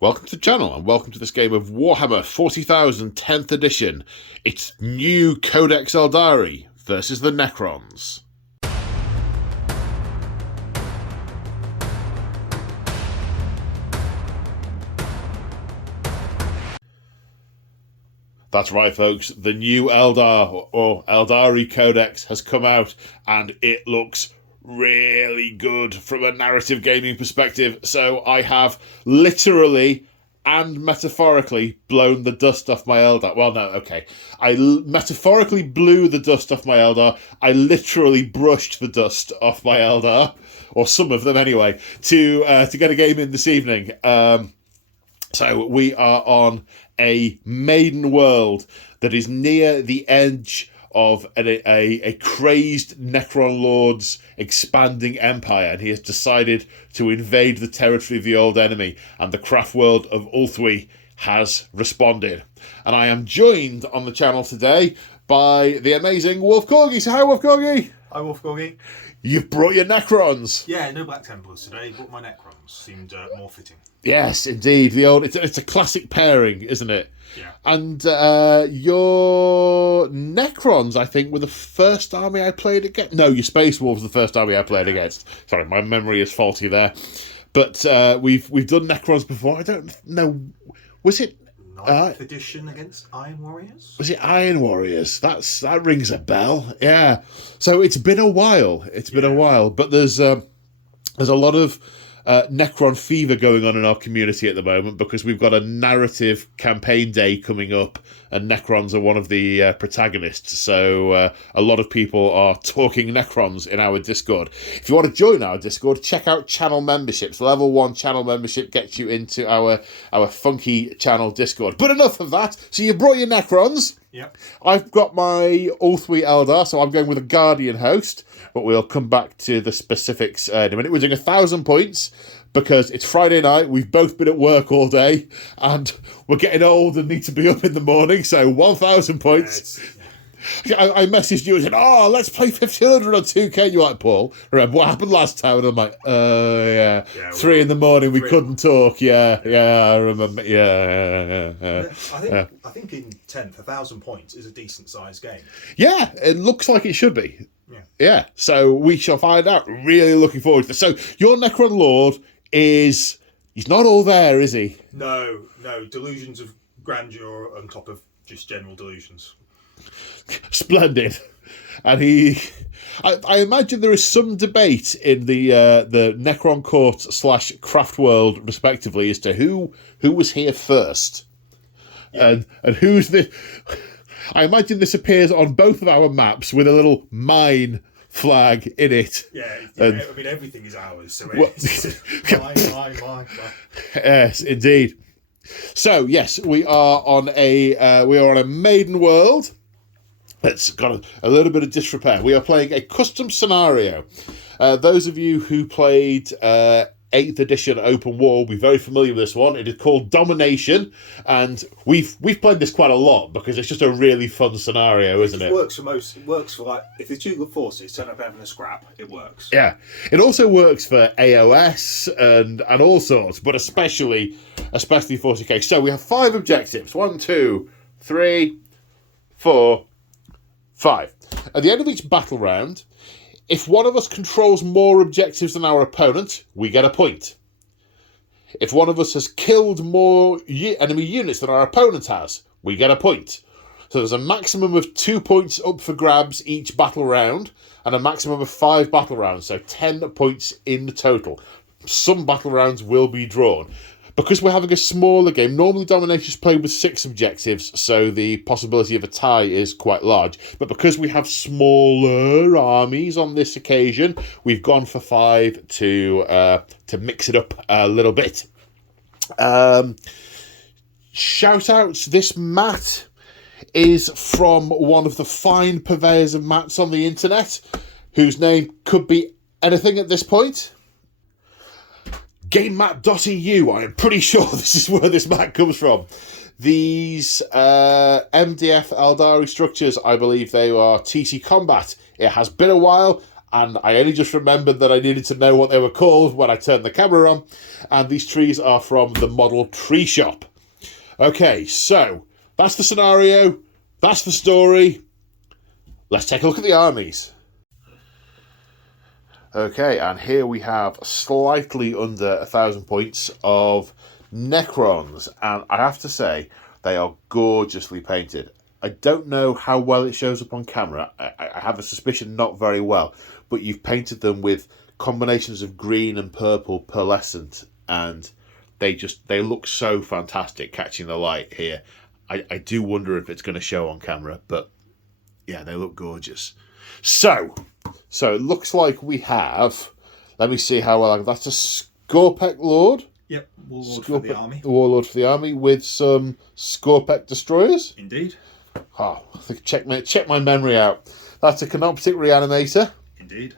Welcome to the channel and welcome to this game of Warhammer 40,000 10th edition. It's new Codex Aeldari versus the Necrons. That's right, folks. The new Eldar or Aeldari Codex has come out and it looks really good from a narrative gaming perspective. So I have literally and metaphorically blown the dust off my Eldar. Well, no, okay. I metaphorically blew the dust off my Eldar. I literally brushed the dust off my Eldar, or some of them anyway, to get a game in this evening. So we are on a maiden world that is near the edge of a crazed Necron lord's expanding empire, and he has decided to invade the territory of the old enemy, and the craft world of Ulthwi has responded. And I am joined on the channel today by the amazing Wolf Corgi. So hi, Wolf Corgi. Hi, Wolf Corgi. You've brought your Necrons. Yeah, no Black Templars today, but my Necrons seemed more fitting. Yes, indeed. It's a classic pairing, isn't it? Yeah. And your Necrons, I think, were the first army I played against. No, your Space Wolves were the first army I played against. Sorry, my memory is faulty there. But we've done Necrons before. I don't know. Was it 9th edition against Iron Warriors? Was it Iron Warriors? That rings a bell. Yeah. So it's been a while. But there's a lot of Necron fever going on in our community at the moment because we've got a narrative campaign day coming up and Necrons are one of the protagonists. So a lot of people are talking Necrons in our Discord. If you want to join our Discord, check out channel memberships. Level 1 channel membership gets you into our funky channel Discord. But enough of that. So you brought your Necrons. Yep. I've got my Ulthwi Eldar, so I'm going with a Guardian host, but we'll come back to the specifics in a minute. We're doing 1,000 points because it's Friday night, we've both been at work all day, and we're getting old and need to be up in the morning, so 1,000 points. I messaged you and said, let's play 1,500 on 2K. You're like, Paul, remember what happened last time? And I'm like, yeah 3 in the morning, we couldn't talk. Yeah, I remember. Yeah. I think in 10th, 1,000 points is a decent sized game. Yeah, it looks like it should be. Yeah. So we shall find out. Really looking forward to this. So your Necron Lord he's not all there, is he? No, delusions of grandeur on top of just general delusions. Splendid. And I imagine there is some debate in the Necron Court / Craft World, respectively, as to who was here first. Yeah. And who's the... I imagine this appears on both of our maps with a little mine flag in it. Yeah, I mean, everything is ours, so mine. Yes, indeed. So, yes, we are on a maiden world. It's got a little bit of disrepair. We are playing a custom scenario. Those of you who played 8th edition Open War will be very familiar with this one. It is called Domination, and we've played this quite a lot because it's just a really fun scenario, isn't it? It works for like, if the two good forces turn up having a scrap, it works. Yeah. It also works for AOS and all sorts, but especially 40k. So we have 5 objectives. 1, 2, 3, 4, 5. At the end of each battle round, if one of us controls more objectives than our opponent, we get a point. If one of us has killed more enemy units than our opponent has, we get a point. So there's a maximum of 2 points up for grabs each battle round, and a maximum of 5 battle rounds, so 10 points in total. Some battle rounds will be drawn. Because we're having a smaller game, normally Domination is played with 6 objectives, so the possibility of a tie is quite large. But because we have smaller armies on this occasion, we've gone for 5 to mix it up a little bit. Shout outs, this mat is from one of the fine purveyors of mats on the internet, whose name could be anything at this point. GameMat.eu, I'm pretty sure this is where this mat comes from. These MDF Aeldari structures, I believe they are TC Combat. It has been a while. and I only just remembered that I needed to know what they were called when I turned the camera on, and these trees are from the model tree shop. Okay, so that's the scenario, that's the story. Let's take a look at the armies. Okay, and here we have slightly under 1,000 points of Necrons, and I have to say, they are gorgeously painted. I don't know how well it shows up on camera. I have a suspicion not very well, but you've painted them with combinations of green and purple pearlescent, and they look so fantastic catching the light here. I do wonder if it's going to show on camera, but yeah, they look gorgeous. So it looks like we have, let me see how well, that's a Scorpec Lord. Yep, Warlord for the army. Warlord for the army with some Scorpec destroyers. Indeed. Oh, I think check my memory out. That's a Canoptic Reanimator. Indeed.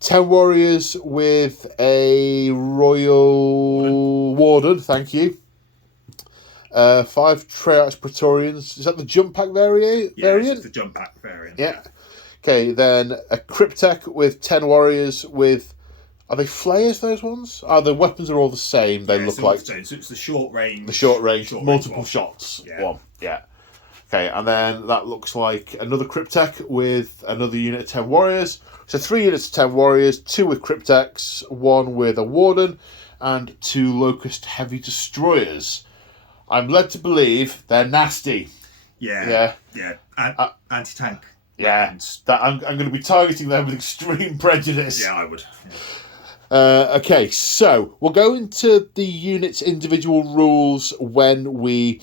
10 warriors with a Royal Warden, thank you. 5 Treyarch Praetorians. Is that the jump pack variant? Yeah, it's the jump pack variant. Yeah. Okay, then a Cryptek with 10 warriors with... Are they flayers, those ones? The weapons are all the same. They look like... So it's the short range. The short range, multiple range shots. Yeah. One, yeah. Okay, and then that looks like another Cryptek with another unit of 10 warriors. So 3 units of 10 warriors, 2 with Crypteks, 1 with a Warden, and 2 Locust Heavy Destroyers. I'm led to believe they're nasty. Yeah. Anti-tank. Yeah. weapons. That I'm going to be targeting them with extreme prejudice. Yeah, I would. Okay, so we'll go into the unit's individual rules when we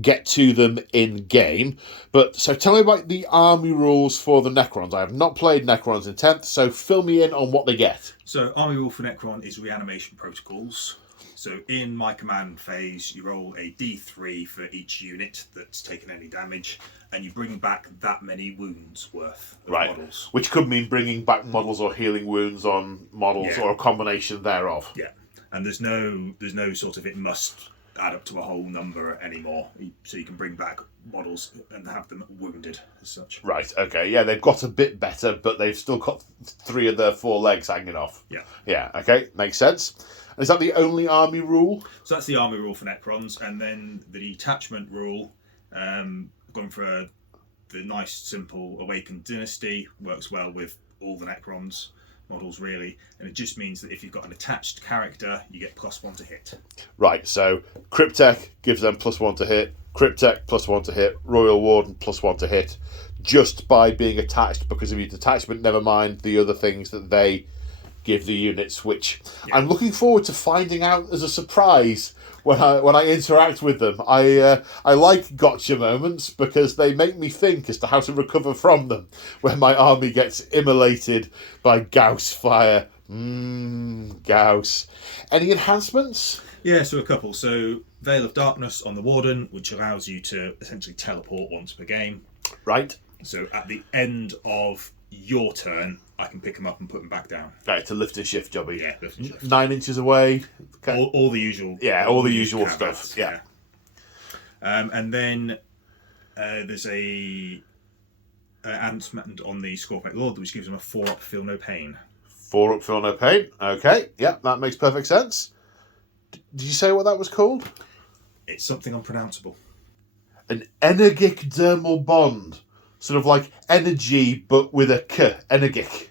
get to them in game. But so tell me about the army rules for the Necrons. I have not played Necrons in 10th, so fill me in on what they get. So army rule for Necron is reanimation protocols. So in my command phase, you roll a d3 for each unit that's taken any damage, and you bring back that many wounds worth of models. Which could mean bringing back models or healing wounds on models or a combination thereof. Yeah, and there's no sort of it must add up to a whole number anymore. So you can bring back models and have them wounded as such. Right, okay, yeah, they've got a bit better, but they've still got 3 of their 4 legs hanging off. Yeah. Yeah, okay, makes sense. Is that the only army rule? So that's the army rule for Necrons, and then the detachment rule, going for the nice, simple Awakened Dynasty, works well with all the Necrons models, really, and it just means that if you've got an attached character, you get +1 to hit. Right, so Cryptek gives them +1 to hit, Cryptek +1 to hit, Royal Warden +1 to hit, just by being attached, because of your detachment, never mind the other things that they give the units, which I'm looking forward to finding out as a surprise when I interact with them. I like gotcha moments because they make me think as to how to recover from them when my army gets immolated by Gauss fire. Gauss. Any enhancements? Yeah, so a couple. So Veil of Darkness on the Warden, which allows you to essentially teleport once per game. Right. So at the end of your turn, I can pick them up and put them back down. Right, to lift and shift jobby. Yeah, lift and shift. 9 inches away. Okay. All the usual. Yeah, all the usual stuff. Yeah. And then there's a enhancement on the Scorpec Lord, which gives them a 4-up Feel No Pain. 4-up Feel No Pain. Okay, yeah, that makes perfect sense. Did you say what that was called? It's something unpronounceable. An energic dermal bond. Sort of like energy, but with a K. Energic.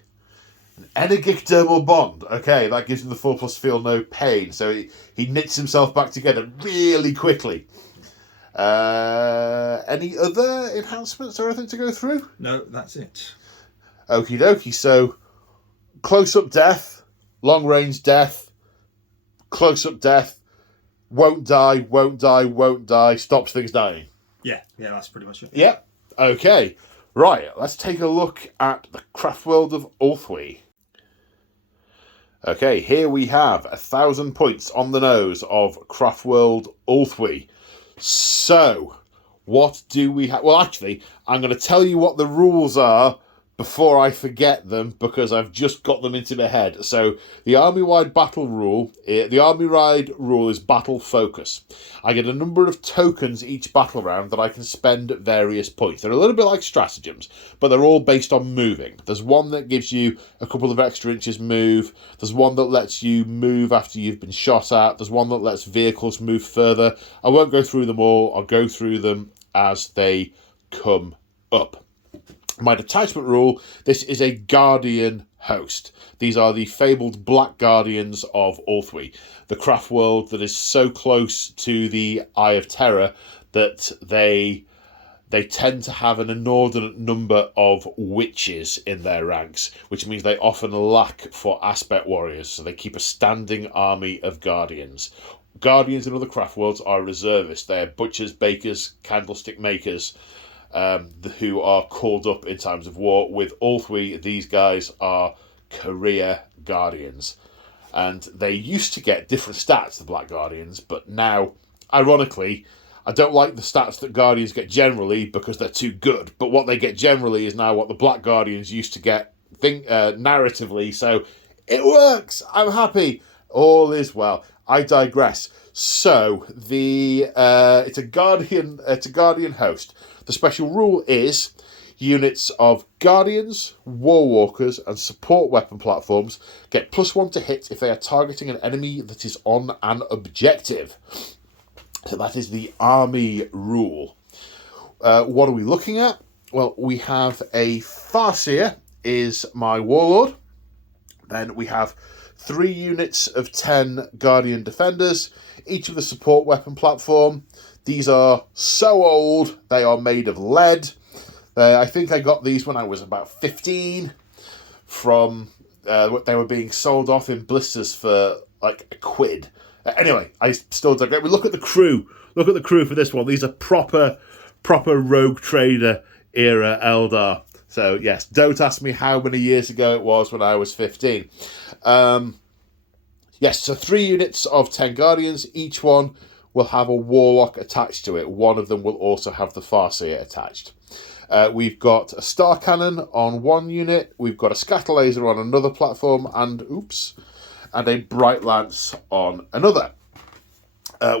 An energic dermal bond. Okay, that gives him the 4+ Feel No Pain. So he knits himself back together really quickly. Any other enhancements or anything to go through? No, that's it. Okie dokie. So, close-up death, long-range death, close-up death, won't die, stops things dying. Yeah, that's pretty much it. Yeah. Okay, right, let's take a look at the craft world of Ulthwy. Okay, here we have 1,000 points on the nose of craft world Ulthwy. So, what do we have? Well, actually, I'm going to tell you what the rules are before I forget them because I've just got them into my head. So the army-wide battle rule, the army-wide rule is battle focus. I get a number of tokens each battle round that I can spend at various points. They're a little bit like stratagems, but they're all based on moving. There's one that gives you a couple of extra inches move. There's one that lets you move after you've been shot at. There's one that lets vehicles move further. I won't go through them all. I'll go through them as they come up. My detachment rule, this is a Guardian host. These are the fabled Black Guardians of Ulthwy, the craft world that is so close to the Eye of Terror that they tend to have an inordinate number of witches in their ranks, which means they often lack for aspect warriors, so they keep a standing army of Guardians. Guardians in other craft worlds are reservists. They are butchers, bakers, candlestick makers, who are called up in times of war. With Ulthwy, these guys are career Guardians. And they used to get different stats, the Black Guardians, but now, ironically, I don't like the stats that Guardians get generally because they're too good, but what they get generally is now what the Black Guardians used to get narratively, so it works! I'm happy! All is well. I digress. So, it's a Guardian host. The special rule is units of Guardians, Warwalkers, and support weapon platforms get +1 to hit if they are targeting an enemy that is on an objective. So that is the army rule. What are we looking at? Well, we have a Farseer is my Warlord. Then we have 3 units of 10 Guardian Defenders, each with a support weapon platform. These are so old, they are made of lead. I think I got these when I was about 15 from they were being sold off in blisters for like £1. Anyway, I still digress. We look at the crew. Look at the crew for this one. These are proper Rogue Trader era Eldar. So yes, don't ask me how many years ago it was when I was 15. Yes, so 3 units of 10 Guardians. Each one will have a Warlock attached to it. One of them will also have the Farseer attached. We've got a Star Cannon on one unit. We've got a Scatter Laser on another platform. And a Bright Lance on another.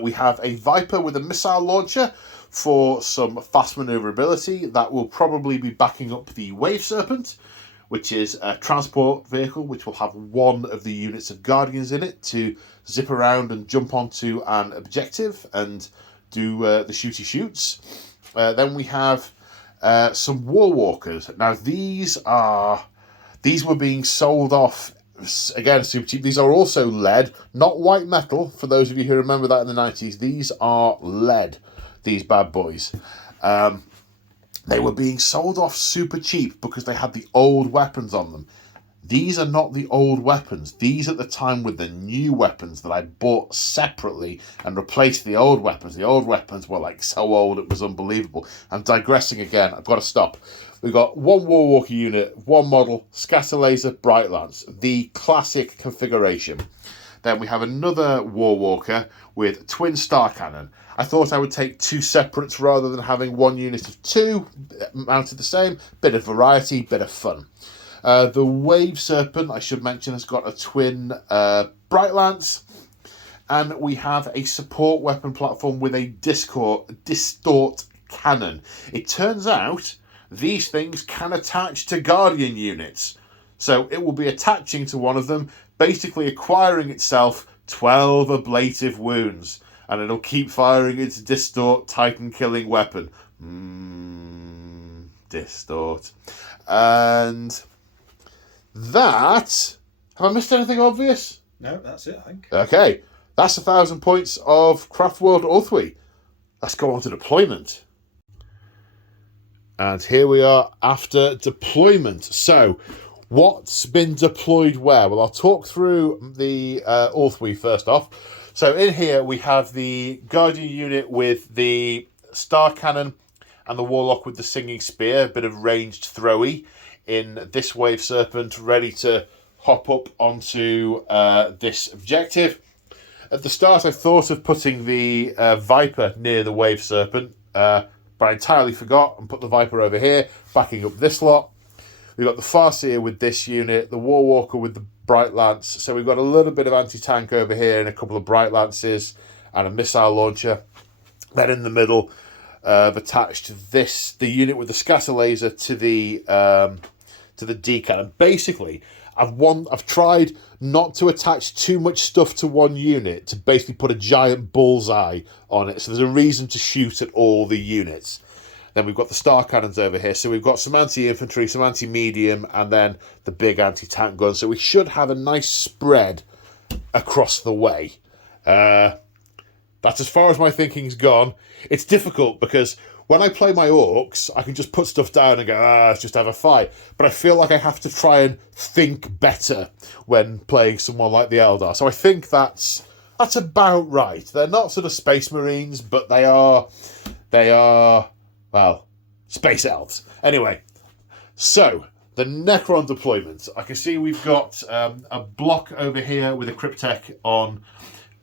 We have a Viper with a missile launcher for some fast maneuverability. That will probably be backing up the Wave Serpent, which is a transport vehicle which will have one of the units of Guardians in it to zip around and jump onto an objective and do the shooty shoots. Then we have some Warwalkers. Now these were being sold off again super cheap. These are also lead, not white metal. For those of you who remember that in the 90s, these are lead. These bad boys. They were being sold off super cheap because they had the old weapons on them. These are not the old weapons. These at the time were the new weapons that I bought separately and replaced the old weapons. The old weapons were like so old it was unbelievable. I'm digressing again. I've got to stop. We've got one Warwalker unit, one model, Scatter Laser, Bright Lance. The classic configuration. Then we have another Warwalker with twin Star Cannon. I thought I would take 2 separates rather than having 1 unit of 2 mounted the same. Bit of variety, bit of fun. The Wave Serpent, I should mention, has got a twin Bright Lance. And we have a support weapon platform with a Distort Cannon. It turns out these things can attach to Guardian units. So it will be attaching to one of them, basically acquiring itself 12 ablative wounds. And it'll keep firing its Distort Titan killing weapon. Distort. And that... Have I missed anything obvious? No, that's it, I think. Okay. That's 1,000 points of Craft World Ulthwy. Let's go on to deployment. And here we are after deployment. So, what's been deployed where? Well, I'll talk through the Ulthwy first off. So in here we have the Guardian unit with the Star Cannon and the Warlock with the Singing Spear, a bit of ranged throwy in this Wave Serpent, ready to hop up onto this objective. At the start I thought of putting the Viper near the Wave Serpent, but I entirely forgot and put the Viper over here, backing up this lot. We've got the Farseer with this unit, the Warwalker with the Bright Lance. So we've got a little bit of anti-tank over here and a couple of Bright Lances and a missile launcher. Then in the middle, I've attached the unit with the scatter laser to the D cannon. Basically, I've tried not to attach too much stuff to one unit to basically put a giant bullseye on it. So there's a reason to shoot at all the units. Then we've got the star cannons over here. So we've got some anti-infantry, some anti-medium, and then the big anti-tank gun. So we should have a nice spread across the way. That's as far as my thinking's gone. It's difficult because when I play my orcs, I can just put stuff down and go, let's just have a fight. But I feel like I have to try and think better when playing someone like the Eldar. So I think that's about right. They're not sort of space marines, but they are, well, space elves. Anyway, so the Necron deployment. I can see we've got a block over here with a Cryptek on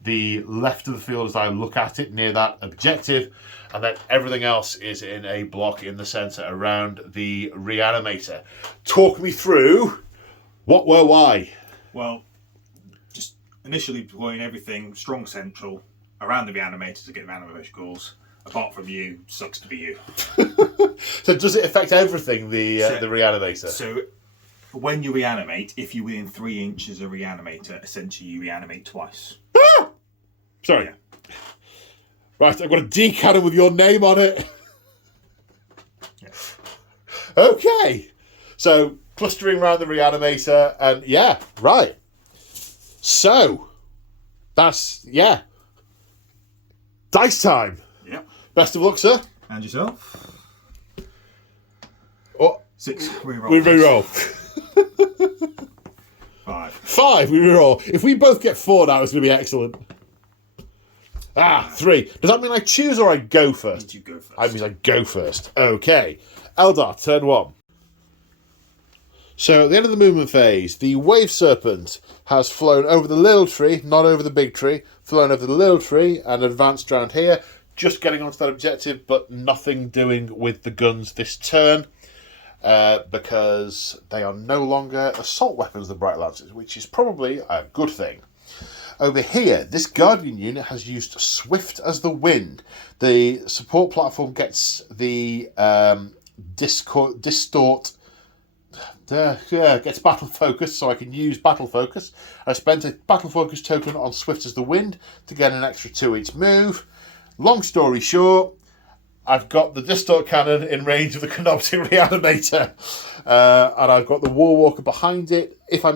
the left of the field as I look at it, near that objective, and then everything else is in a block in the centre around the reanimator. Talk me through what, where, why. Well, just initially deploying everything strong central around the reanimator to get reanimation calls. Apart from you, sucks to be you. So does it affect everything, the reanimator? So when you reanimate, if you're within 3 inches of reanimator, essentially you reanimate twice. Sorry. Yeah. Right, I've got a D cannon with your name on it. Yeah. Okay. So, clustering around the reanimator, and yeah, right. So, that's, yeah. Dice time. Yep. Best of luck, sir. And yourself. Oh, 6, reroll. We reroll. 5. 5, we reroll. If we both get 4 now, it's going to be excellent. 3. Does that mean I choose or I go first? You go first. I mean I go first. Okay. Eldar, turn 1. So at the end of the movement phase, the Wave Serpent has flown over the little tree, not over the big tree, flown over the little tree and advanced around here, just getting onto that objective, but nothing doing with the guns this turn, because they are no longer assault weapons, the Bright Lances, which is probably a good thing. Over here, this Guardian unit has used Swift as the Wind. The support platform gets the gets Battle Focus, so I can use Battle Focus. I spent a Battle Focus token on Swift as the Wind to get an extra 2 each move. Long story short, I've got the Distort Cannon in range of the Canoptic Reanimator, and I've got the Warwalker behind it. If I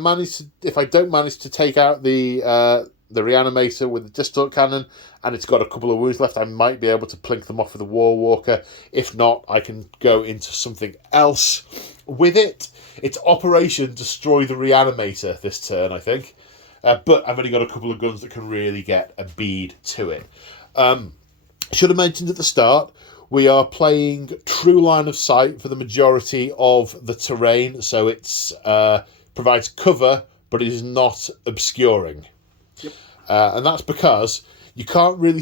don't manage to take out the Reanimator with the Distort Cannon, and it's got a couple of wounds left, I might be able to plink them off with the Warwalker. If not, I can go into something else with it. It's Operation Destroy the Reanimator this turn, I think. But I've only got a couple of guns that can really get a bead to it. Should have mentioned at the start, we are playing true line of sight for the majority of the terrain, so it's provides cover, but it is not obscuring. Yep. And that's because you can't really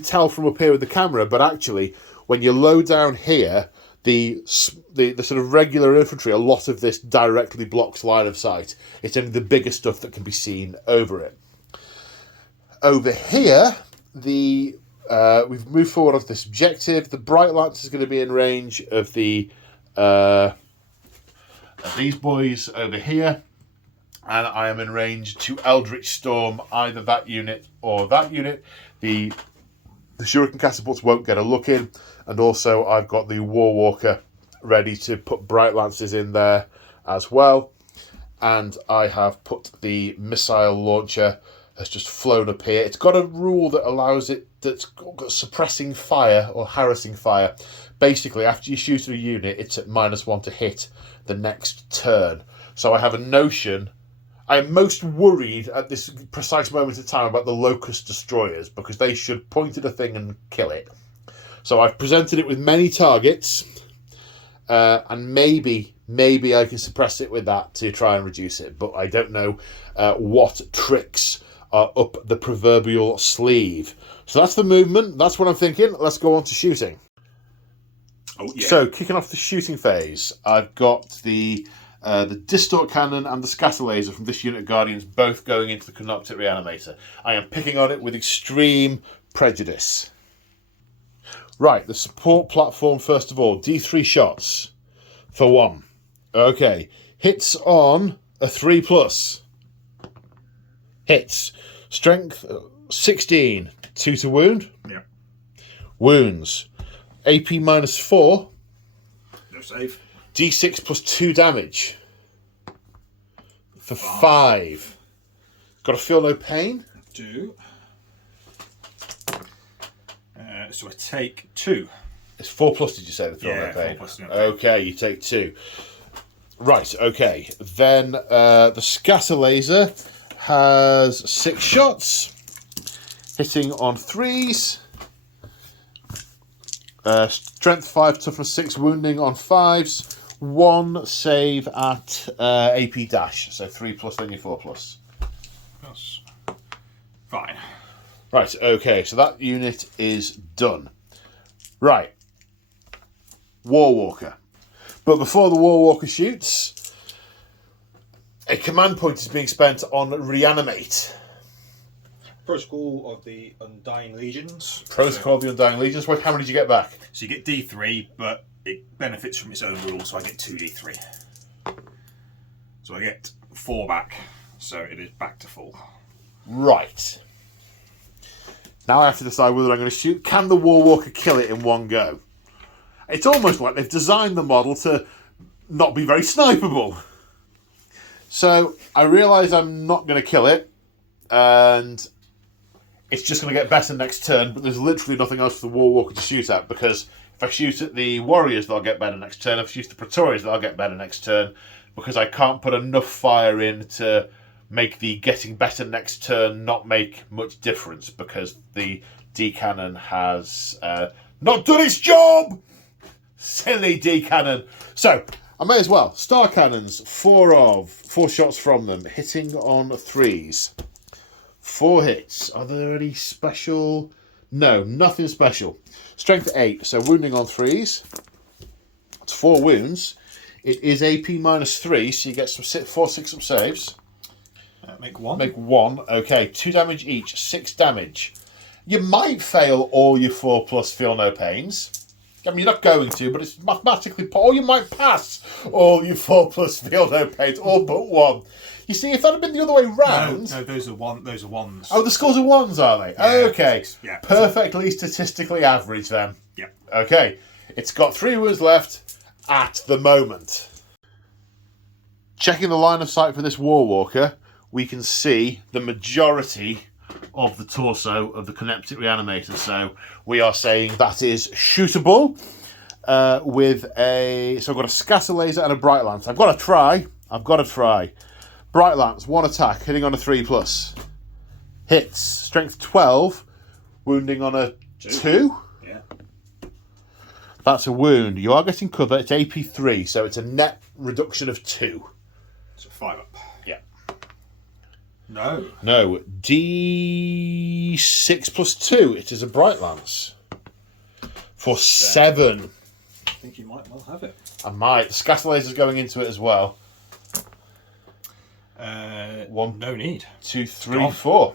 tell from up here with the camera, but actually, when you low down here, the sort of regular infantry, a lot of this directly blocks line of sight. It's only the bigger stuff that can be seen over it. Over here, we've moved forward onto this objective. The Bright Lance is going to be in range of these boys over here, and I am in range to Eldritch Storm either that unit or that unit. The Shuriken catapults won't get a look in, and also I've got the Warwalker ready to put Bright Lances in there as well, and I have put the missile launcher has just flown up here. It's got a rule that allows it, that's got suppressing fire or harassing fire. Basically, after you shoot a unit, it's at -1 to hit the next turn. So I have a notion. I'm most worried at this precise moment in time about the Locust Destroyers, because they should point at a thing and kill it. So I've presented it with many targets, and maybe I can suppress it with that to try and reduce it, but I don't know what tricks are up the proverbial sleeve. So that's the movement. That's what I'm thinking. Let's go on to shooting. Oh, yeah. So, kicking off the shooting phase, I've got the Distort Cannon and the Scatter Laser from this unit of Guardians both going into the Canoptic Reanimator. I am picking on it with extreme prejudice. Right, the support platform first of all. D3 shots for 1. Okay, hits on a 3+. Hits. Strength 16. 2 to wound. Yeah. Wounds. AP -4. No save. D6 plus 2 damage. For 5. Got to feel no pain? Do. So I take 2. It's 4+, did you say? The feel no pain? 4+. Yeah. Okay, you take 2. Right, okay. Then the Scatter Laser has 6 shots. Hitting on 3s. Strength 5, toughness 6, wounding on 5s. 1 save at AP dash, so 3+, then your 4+. That's fine. Right, okay, so that unit is done. Right. Warwalker. But before the Warwalker shoots, a command point is being spent on Reanimate. Protocol of the Undying Legions. Protocol of the Undying Legions. How many did you get back? So you get D3, but it benefits from its own rule, so I get 2D3. So I get 4 back, so it is back to full. Right. Now I have to decide whether I'm going to shoot. Can the Warwalker kill it in one go? It's almost like they've designed the model to not be very snipeable. So I realise I'm not going to kill it, and it's just going to get better next turn, but there's literally nothing else for the Warwalker to shoot at, because if I shoot at the Warriors, they'll get better next turn. If I shoot at the Praetorians, they'll get better next turn, because I can't put enough fire in to make the getting better next turn not make much difference, because the D-Cannon has not done its job! Silly D-Cannon. So, I may as well. Star Cannons, 4 shots from them, hitting on 3s. 4 hits. Are there any special? No, nothing special. Strength 8, so wounding on 3s. It's 4 wounds. It is AP -3, so you get some 4 6-up saves. Make 1. Make 1. Okay, 2 damage each, 6 damage. You might fail all your 4+ feel no pains. I mean, you're not going to, but it's mathematically... Or you might pass all your 4+ feel no pains, all but 1. You see, if that had been the other way round... No, those are ones. Oh, the scores are 1s, are they? Yeah, okay. Yeah. Perfectly statistically average, then. Yeah. Okay. It's got 3 wounds left at the moment. Checking the line of sight for this Warwalker, we can see the majority of the torso of the Canoptic Reanimator. So we are saying that is shootable with a... So I've got a Scatter Laser and a Bright Lance. I've got to try. Bright Lance, 1 attack, hitting on a 3+. Hits, strength 12, wounding on a 2. Yeah. That's a wound. You are getting cover. It's AP 3, so it's a net reduction of 2. So 5 up. Yeah. No. D6 plus 2. It is a Bright Lance. For 7. I think you might well have it. I might. The Scatter Laser's going into it as well. 1. No need. 2, 3, 4.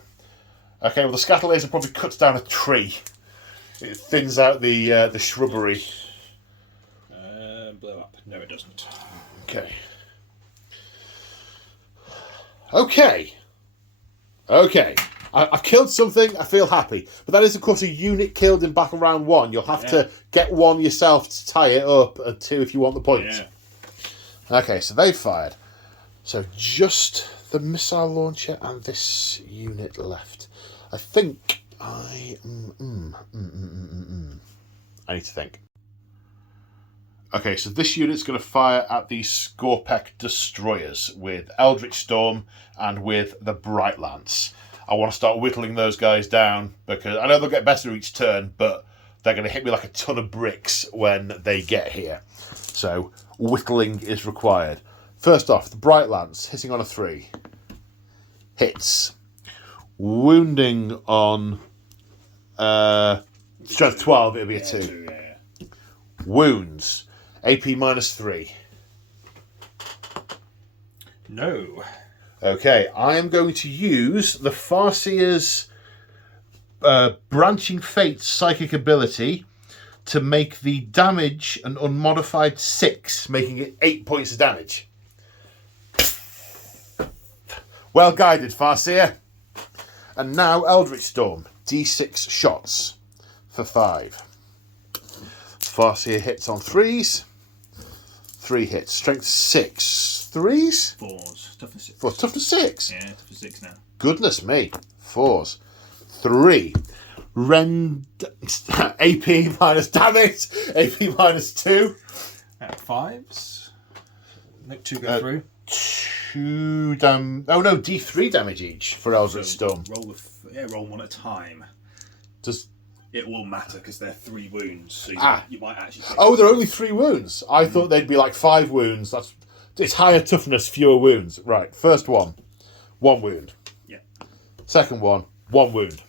Okay, well the Scatter Laser probably cuts down a tree. It thins out the shrubbery. Blow up. No, it doesn't. Okay. I killed something, I feel happy. But that is, of course, a unit killed in Battle Round 1. You'll have to get 1 yourself to tie it up, and 2 if you want the points. Yeah. Okay, so they've fired. So just the missile launcher and this unit left. I think I need to think. Okay, so this unit's going to fire at the Skorpek Destroyers with Eldritch Storm and with the Bright Lance. I want to start whittling those guys down, because I know they'll get better each turn, but they're going to hit me like a ton of bricks when they get here. So whittling is required. First off, the Bright Lance, hitting on a 3. Hits. Wounding on strength 12, it'll be a 2. Wounds. AP -3. No. Okay, I am going to use the Farseer's Branching Fates psychic ability to make the damage an unmodified 6, making it 8 points of damage. Well guided, Farseer. And now Eldritch Storm. D6 shots for 5. Farseer hits on 3s. 3 hits. Strength 6. 3s? 4s. Toughness 6. 4. Toughness 6? Yeah, toughness 6 now. Goodness me. 4s. 3. AP minus, damn it! AP -2. 5s. Make 2 go through. 2 Oh no, D3 damage each for Eldritch Storm. Roll one at a time. Does It will matter because they're 3 wounds, so you might actually. Oh, there are only 3 wounds. I thought they'd be like 5 wounds. It's higher toughness, fewer wounds. Right. First one, 1 wound. Yeah. Second one, 1 wound.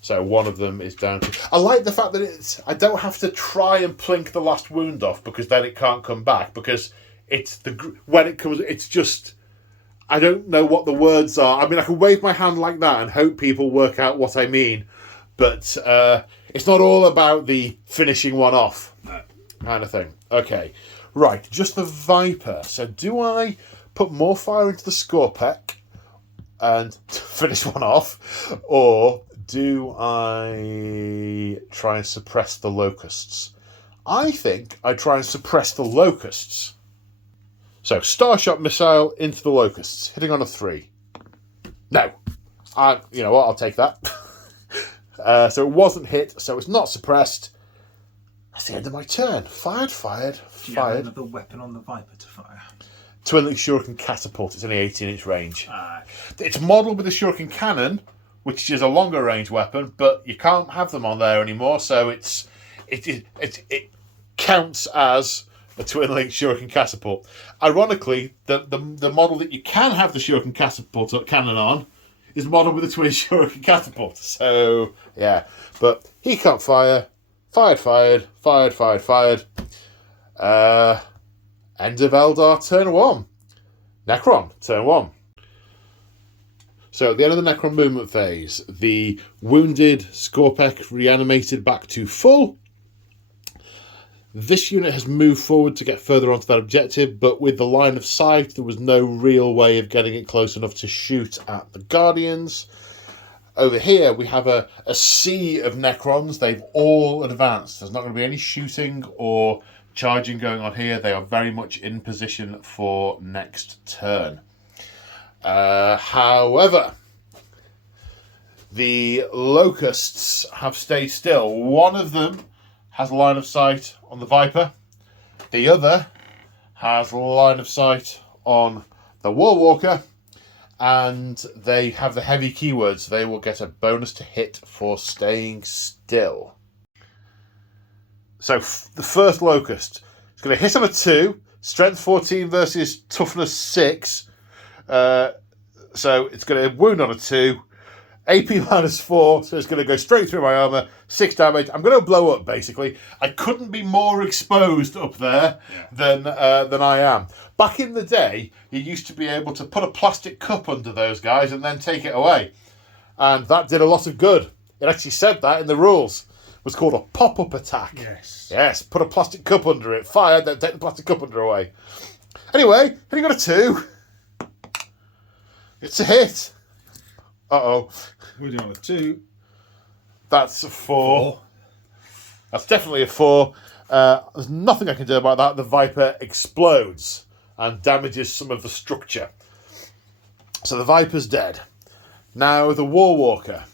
So one of them is down to. I like the fact that I don't have to try and plink the last wound off because then it can't come back because when it comes, it's just. I don't know what the words are. I mean, I can wave my hand like that and hope people work out what I mean, but it's not all about the finishing one off kind of thing. Okay, right, just the Viper. So do I put more fire into the Scorpec and finish one off, or do I try and suppress the Locusts? I think I try and suppress the Locusts. So, Starshot Missile into the Locusts, hitting on a 3. No. You know what, I'll take that. So it wasn't hit, so it's not suppressed. That's the end of my turn. Fired. Do you have another weapon on the Viper to fire? Twin Link Shuriken Catapult, it's only 18-inch range. It's modelled with a Shuriken Cannon, which is a longer range weapon, but you can't have them on there anymore, so it counts as a Twin Link Shuriken Catapult. Ironically, the model that you can have the Shuriken Catapult cannon on is modelled with a Twin Shuriken Catapult. So, yeah. But he can't fire. Fired. End of Eldar, turn 1. Necron, turn 1. So, at the end of the Necron movement phase, the wounded Scorpec reanimated back to full. This unit has moved forward to get further onto that objective, but with the line of sight, there was no real way of getting it close enough to shoot at the Guardians. Over here, we have a sea of Necrons. They've all advanced. There's not going to be any shooting or charging going on here. They are very much in position for next turn. However, the Locusts have stayed still. One of them has line of sight on the Viper. The other has line of sight on the Warwalker. And they have the heavy keywords. They will get a bonus to hit for staying still. So the first Locust is going to hit on a 2. Strength 14 versus toughness 6. So it's going to wound on a 2. AP -4, so it's going to go straight through my armour. 6 damage. I'm going to blow up, basically. I couldn't be more exposed up there than I am. Back in the day, you used to be able to put a plastic cup under those guys and then take it away. And that did a lot of good. It actually said that in the rules. It was called a pop-up attack. Yes, put a plastic cup under it. Fire, then take the plastic cup under away. Anyway, hitting on a 2. It's a hit. Uh-oh. Wounding on a 2. That's a 4. That's definitely a 4. There's nothing I can do about that. The Viper explodes and damages some of the structure. So the Viper's dead. Now the Warwalker.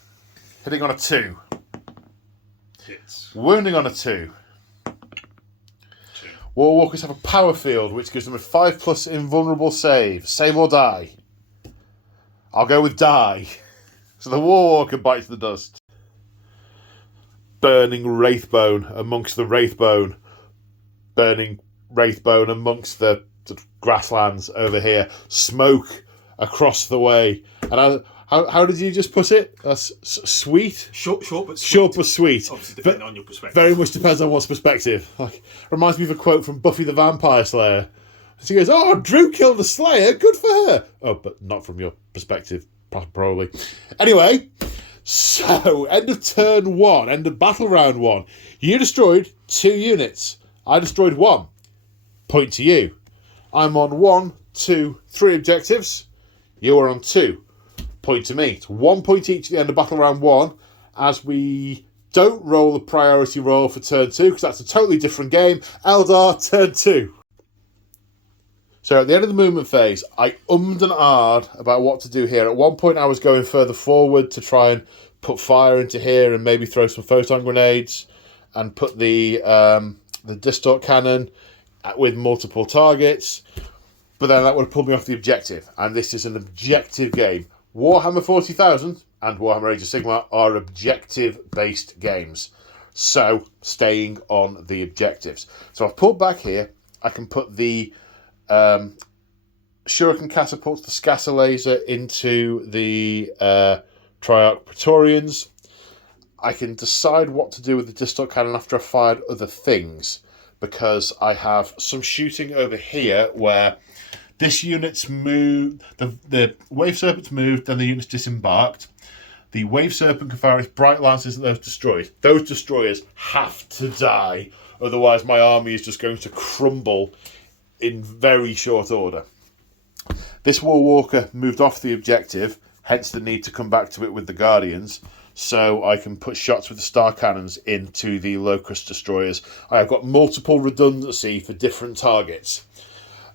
Hitting on a 2. Hits. Wounding on a 2. Warwalkers have a power field which gives them a 5+ invulnerable save. Save or die. I'll go with die. So the Warwalker bites the dust. Burning Wraithbone amongst the Wraithbone. Burning Wraithbone amongst the grasslands over here. Smoke across the way. And How did you just put it? That's sweet? Short but sweet. Short but sweet. Obviously, depending on your perspective. Very much depends on what's perspective. Like, reminds me of a quote from Buffy the Vampire Slayer. She goes, "Oh, Drew killed the Slayer. Good for her." Oh, but not from your perspective, probably. Anyway, so end of turn 1, end of battle round 1. You destroyed 2 units. I destroyed 1. Point to you. I'm on 1, 2, 3 objectives. You are on 2. Point to me. It's 1 point each at the end of battle round 1, as we don't roll the priority roll for turn 2, because that's a totally different game. Eldar, turn 2. So at the end of the movement phase, I ummed and ahed about what to do here. At one point, I was going further forward to try and put fire into here and maybe throw some photon grenades and put the distort cannon with multiple targets. But then that would have pulled me off the objective. And this is an objective game. Warhammer 40,000 and Warhammer Age of Sigmar are objective-based games. So, staying on the objectives. So I've pulled back here. I can put the Shuriken catapults, the scatter laser into the Triarch Praetorians. I can decide what to do with the distort cannon after I've fired other things, because I have some shooting over here where this unit's moved, the Wave Serpent's moved, then the unit's disembarked. The Wave Serpent can fire its bright lances at those destroyers. Those destroyers have to die, otherwise my army is just going to crumble in very short order. This War Walker moved off the objective, hence the need to come back to it with the Guardians, so I can put shots with the Star Cannons into the Locust Destroyers. I have got multiple redundancy for different targets.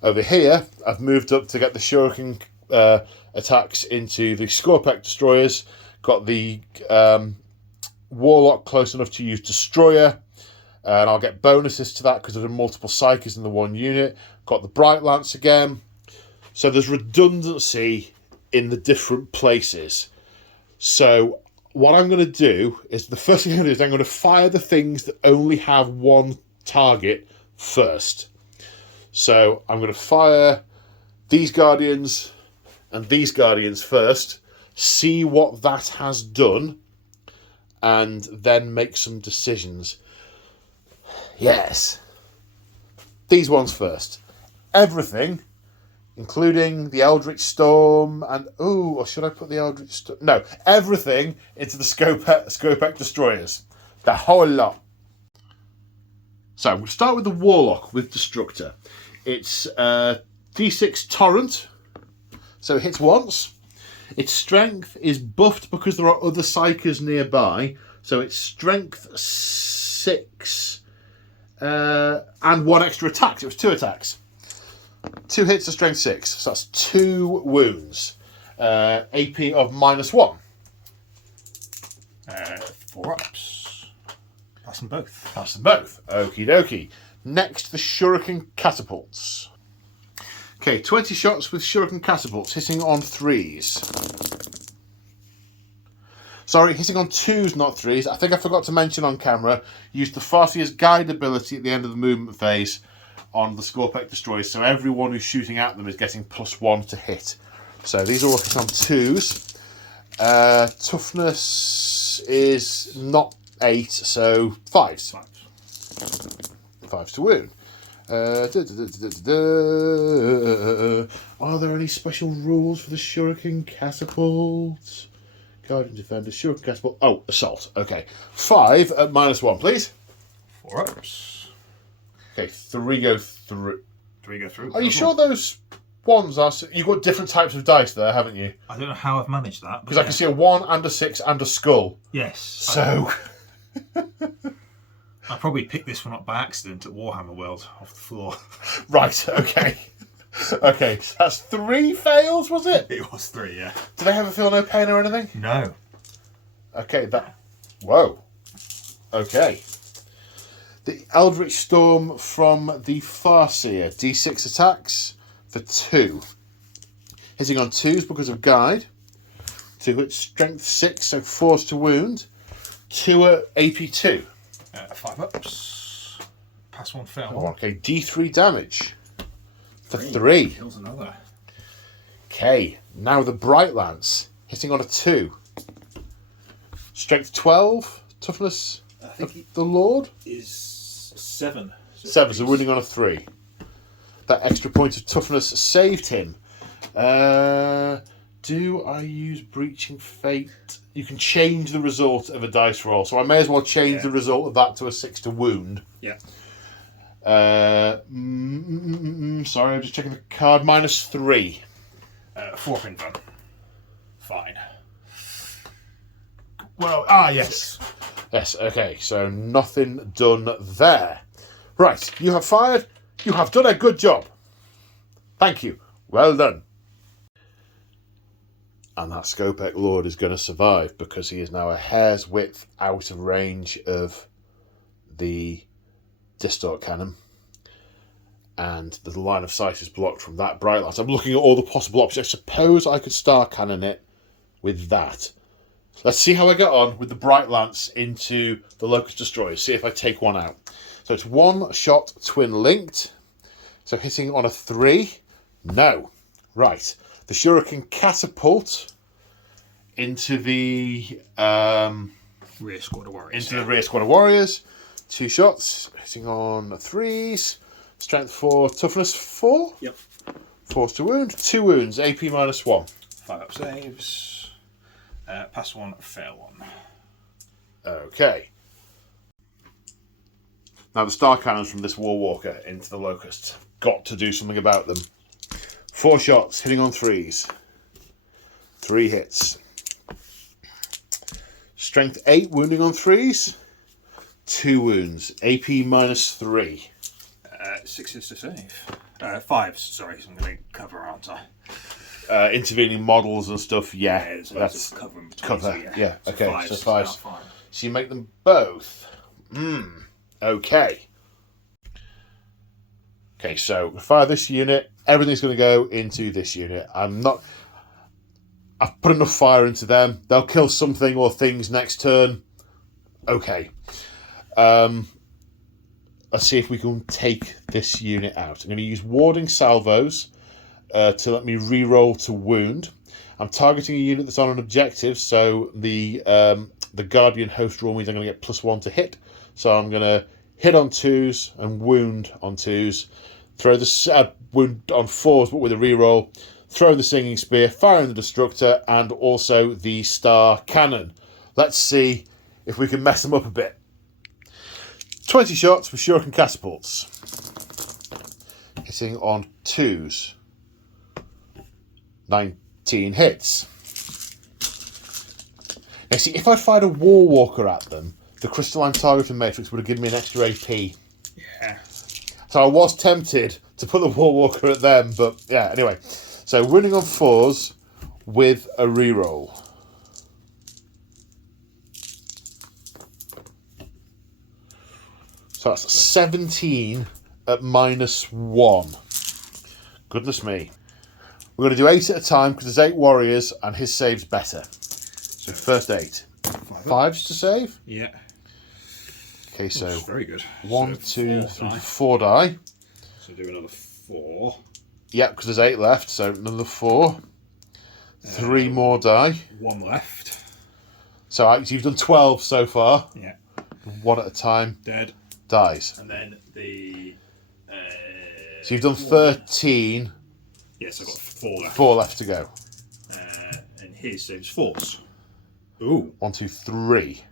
Over here, I've moved up to get the Shuriken attacks into the Scorpec Destroyers, got the Warlock close enough to use Destroyer, and I'll get bonuses to that because there are multiple Psykers in the one unit. Got the Bright Lance again. So there's redundancy in the different places. So what I'm going to do is, the first thing I'm going to do is I'm going to fire the things that only have one target first. So I'm going to fire these Guardians and these Guardians first, see what that has done, and then make some decisions. Yes. These ones first. Everything, including the Eldritch Storm and... Ooh, or should I put the Eldritch Storm? No, everything into the Scopec Destroyers. The whole lot. So, we'll start with the Warlock with Destructor. It's D6 Torrent, so it hits once. Its strength is buffed because there are other Psykers nearby, so it's strength 6 and 1 extra attack. So it was 2 attacks. 2 hits of strength 6, so that's 2 wounds. AP of -1. 4 ups. Pass them both. Pass them both. Okie dokie. Next, the Shuriken catapults. Okay, 20 shots with Shuriken catapults, hitting on 3s. Sorry, hitting on 2s, not 3s. I think I forgot to mention on camera, use the Farseer's Guide ability at the end of the movement phase on the Scorpec Destroyers, so everyone who's shooting at them is getting +1 to hit. So these are all hit on 2s. Toughness is not 8, so 5s. 5s to wound. Are there any special rules for the Shuriken catapult? Guardian Defender, Shuriken catapult. Oh, assault. Okay. 5 at -1, please. 4 ups. Okay, 3 go through. 3 go through. Are you sure those ones are... You've got different types of dice there, haven't you? I don't know how I've managed that. Because I can see a 1 and a 6 and a skull. Yes. So... I probably picked this one up by accident at Warhammer World off the floor. Right, okay. Okay, so that's 3 fails, was it? It was 3, yeah. Did they ever feel no pain or anything? No. Okay, that... Whoa. Okay. The Eldritch Storm from the Farseer. D6 attacks for 2. Hitting on 2s because of Guide. 2 hits strength 6, so 4s to wound. 2 at AP 2. 5 ups. Pass 1, fail 1. Oh, okay, D3 damage for 3. Kills another. Okay, now the Bright Lance. hitting on a 2. Strength 12, toughness of the Lord is 7. 7, so wounding on a 3. That extra point of toughness saved him. Do I use Breaching Fate? You can change the result of a dice roll, so I may as well change the result of that to a 6 to wound. Yeah. Sorry, I'm just checking the card. -3. 4-pin gun. Fine. Well, yes. Yes, okay, so nothing done there. Right, you have fired. You have done a good job. Thank you. Well done. And that Scopek Lord is going to survive because he is now a hair's width out of range of the distort cannon. And the line of sight is blocked from that bright light. I'm looking at all the possible options. I suppose I could star cannon it with that. Let's see how I get on with the bright lance into the Locust Destroyer. See if I take one out. So it's 1 shot twin linked. So hitting on a 3. No. Right. The Shuriken catapult into the rear squad of warriors. Into the rear squad of warriors. 2 shots. Hitting on 3s. Strength 4, toughness 4. Yep. Force to wound. 2 wounds. AP -1. 5 up saves. Pass 1, fail 1. Okay. Now the star cannons from this Warwalker into the Locust. Got to do something about them. 4 shots, hitting on 3s. 3 hits. Strength 8, wounding on 3s. 2 wounds. AP -3. 6s to save. 5s, sorry, so I'm going to cover, aren't I? Intervening models and stuff, that's cover. Yeah, so okay, 5s, so 5s. fine. So you make them both. Okay. Okay, so fire this unit. Everything's going to go into this unit. I've put enough fire into them. They'll kill something or things next turn. Okay. Let's see if we can take this unit out. I'm going to use warding salvos to let me re-roll to wound. I'm targeting a unit that's on an objective, so the Guardian host rule means I'm going to get +1 to hit. So I'm going to hit on 2s and wound on 2s. Throw the wound on 4s, but with a reroll. Throw the Singing Spear, firing the Destructor, and also the Star Cannon. Let's see if we can mess them up a bit. 20 shots with Shuriken catapults. Hitting on 2s. 19 hits. Now see, if I'd fired a Warwalker at them, the Crystalline Targeting Matrix would have given me an extra AP. Yeah. So I was tempted to put the Warwalker at them, but yeah, anyway. So winning on 4s with a reroll. So that's 17 at -1. Goodness me. We're going to do 8 at a time because there's 8 warriors and his save's better. So first 8. 5s to save? Yeah. Okay, so that's very good. 1, So 2, 4 3, die. 4 die. So do another 4. Yep, because there's 8 left, so another 4. 3 more die. 1 left. So you've done 12 so far. Yeah. 1 at a time. Dead. Dies. And then the... So you've done 13. Yes, I've got 4 left. 4 left to go. And his saves force. Ooh. 1, 2, 3.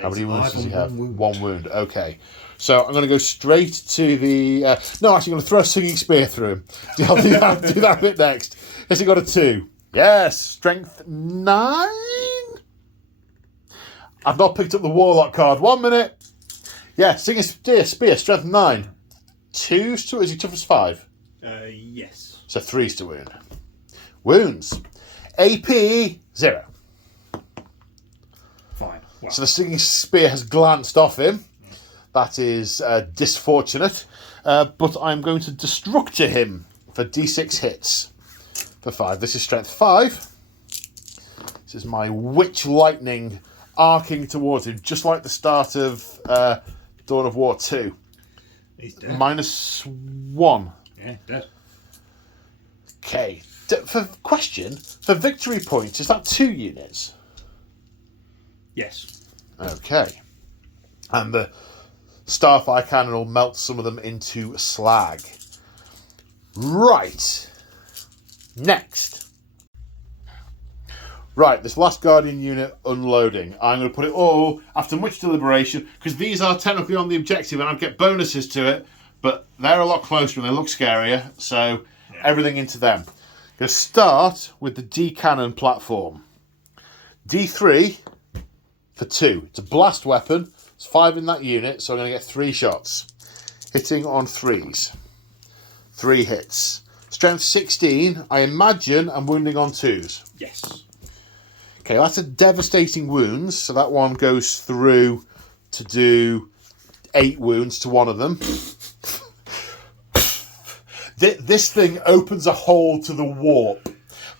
How many wounds does he have? 1 wound. 1 wound. Okay. So I'm going to go straight to the... no, actually, I'm going to throw a Singing Spear through him. I'll do that a bit next. Has he got a 2? Yes. Strength 9? I've not picked up the Warlock card. 1 minute. Yeah, Singing Spear, strength 9. 2s to... Is he toughness 5? Yes. So 3s to wound. Wounds. AP 0. Fine. Wow. So the Singing Spear has glanced off him. That is disfortunate. But I'm going to Destructor him for D6 hits. For 5. This is strength 5. This is my Witch Lightning arcing towards him, just like the start of Dawn of War 2. He's dead. -1. Yeah, dead. Okay, For victory points, is that 2 units? Yes. Okay. And the Starfire Cannon will melt some of them into slag. Right. Next. Right, this last Guardian unit unloading. I'm going to put it all, after much deliberation, because these are technically on the objective and I'd get bonuses to it, but they're a lot closer and they look scarier, so everything into them. I'm going to start with the D cannon platform. D3 for 2. It's a blast weapon. It's 5 in that unit, so I'm going to get 3 shots. Hitting on 3s. 3 hits. Strength 16, I imagine I'm wounding on 2s. Yes. Okay, that's a devastating wounds, so that one goes through to do 8 wounds to one of them. This thing opens a hole to the warp.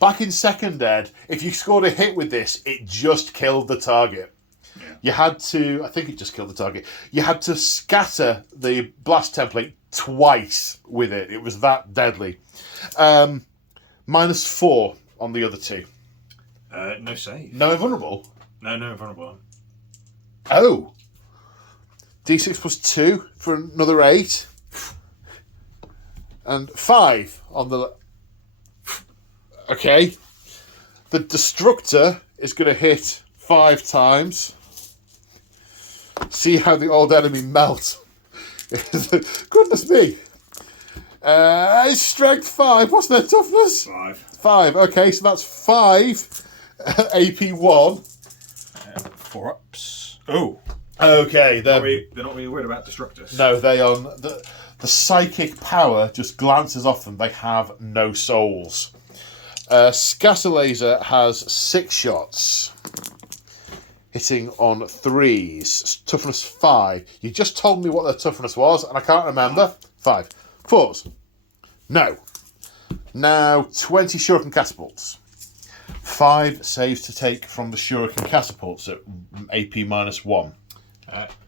Back in Second Ed, if you scored a hit with this, it just killed the target. Yeah. You had to, I think it just killed the target, you had to scatter the blast template twice with it. It was that deadly. -4 on the other 2. No save. No invulnerable? No invulnerable. Oh. D6 plus 2 for another 8. And 5 on the... Okay. The Destructor is going to hit 5 times. See how the old enemy melts. Goodness me. Strength 5. What's their toughness? 5. 5. Okay, so that's 5 AP1. 4 ups. Oh. Okay, They're not really worried about Destructors. No, they are... The psychic power just glances off them. They have no souls. Scatter Laser has 6 shots. Hitting on 3s. Toughness 5. You just told me what their toughness was, and I can't remember. 5. 4s. No. Now, 20 Shuriken Catapults. 5 saves to take from the Shuriken Catapults at AP -1.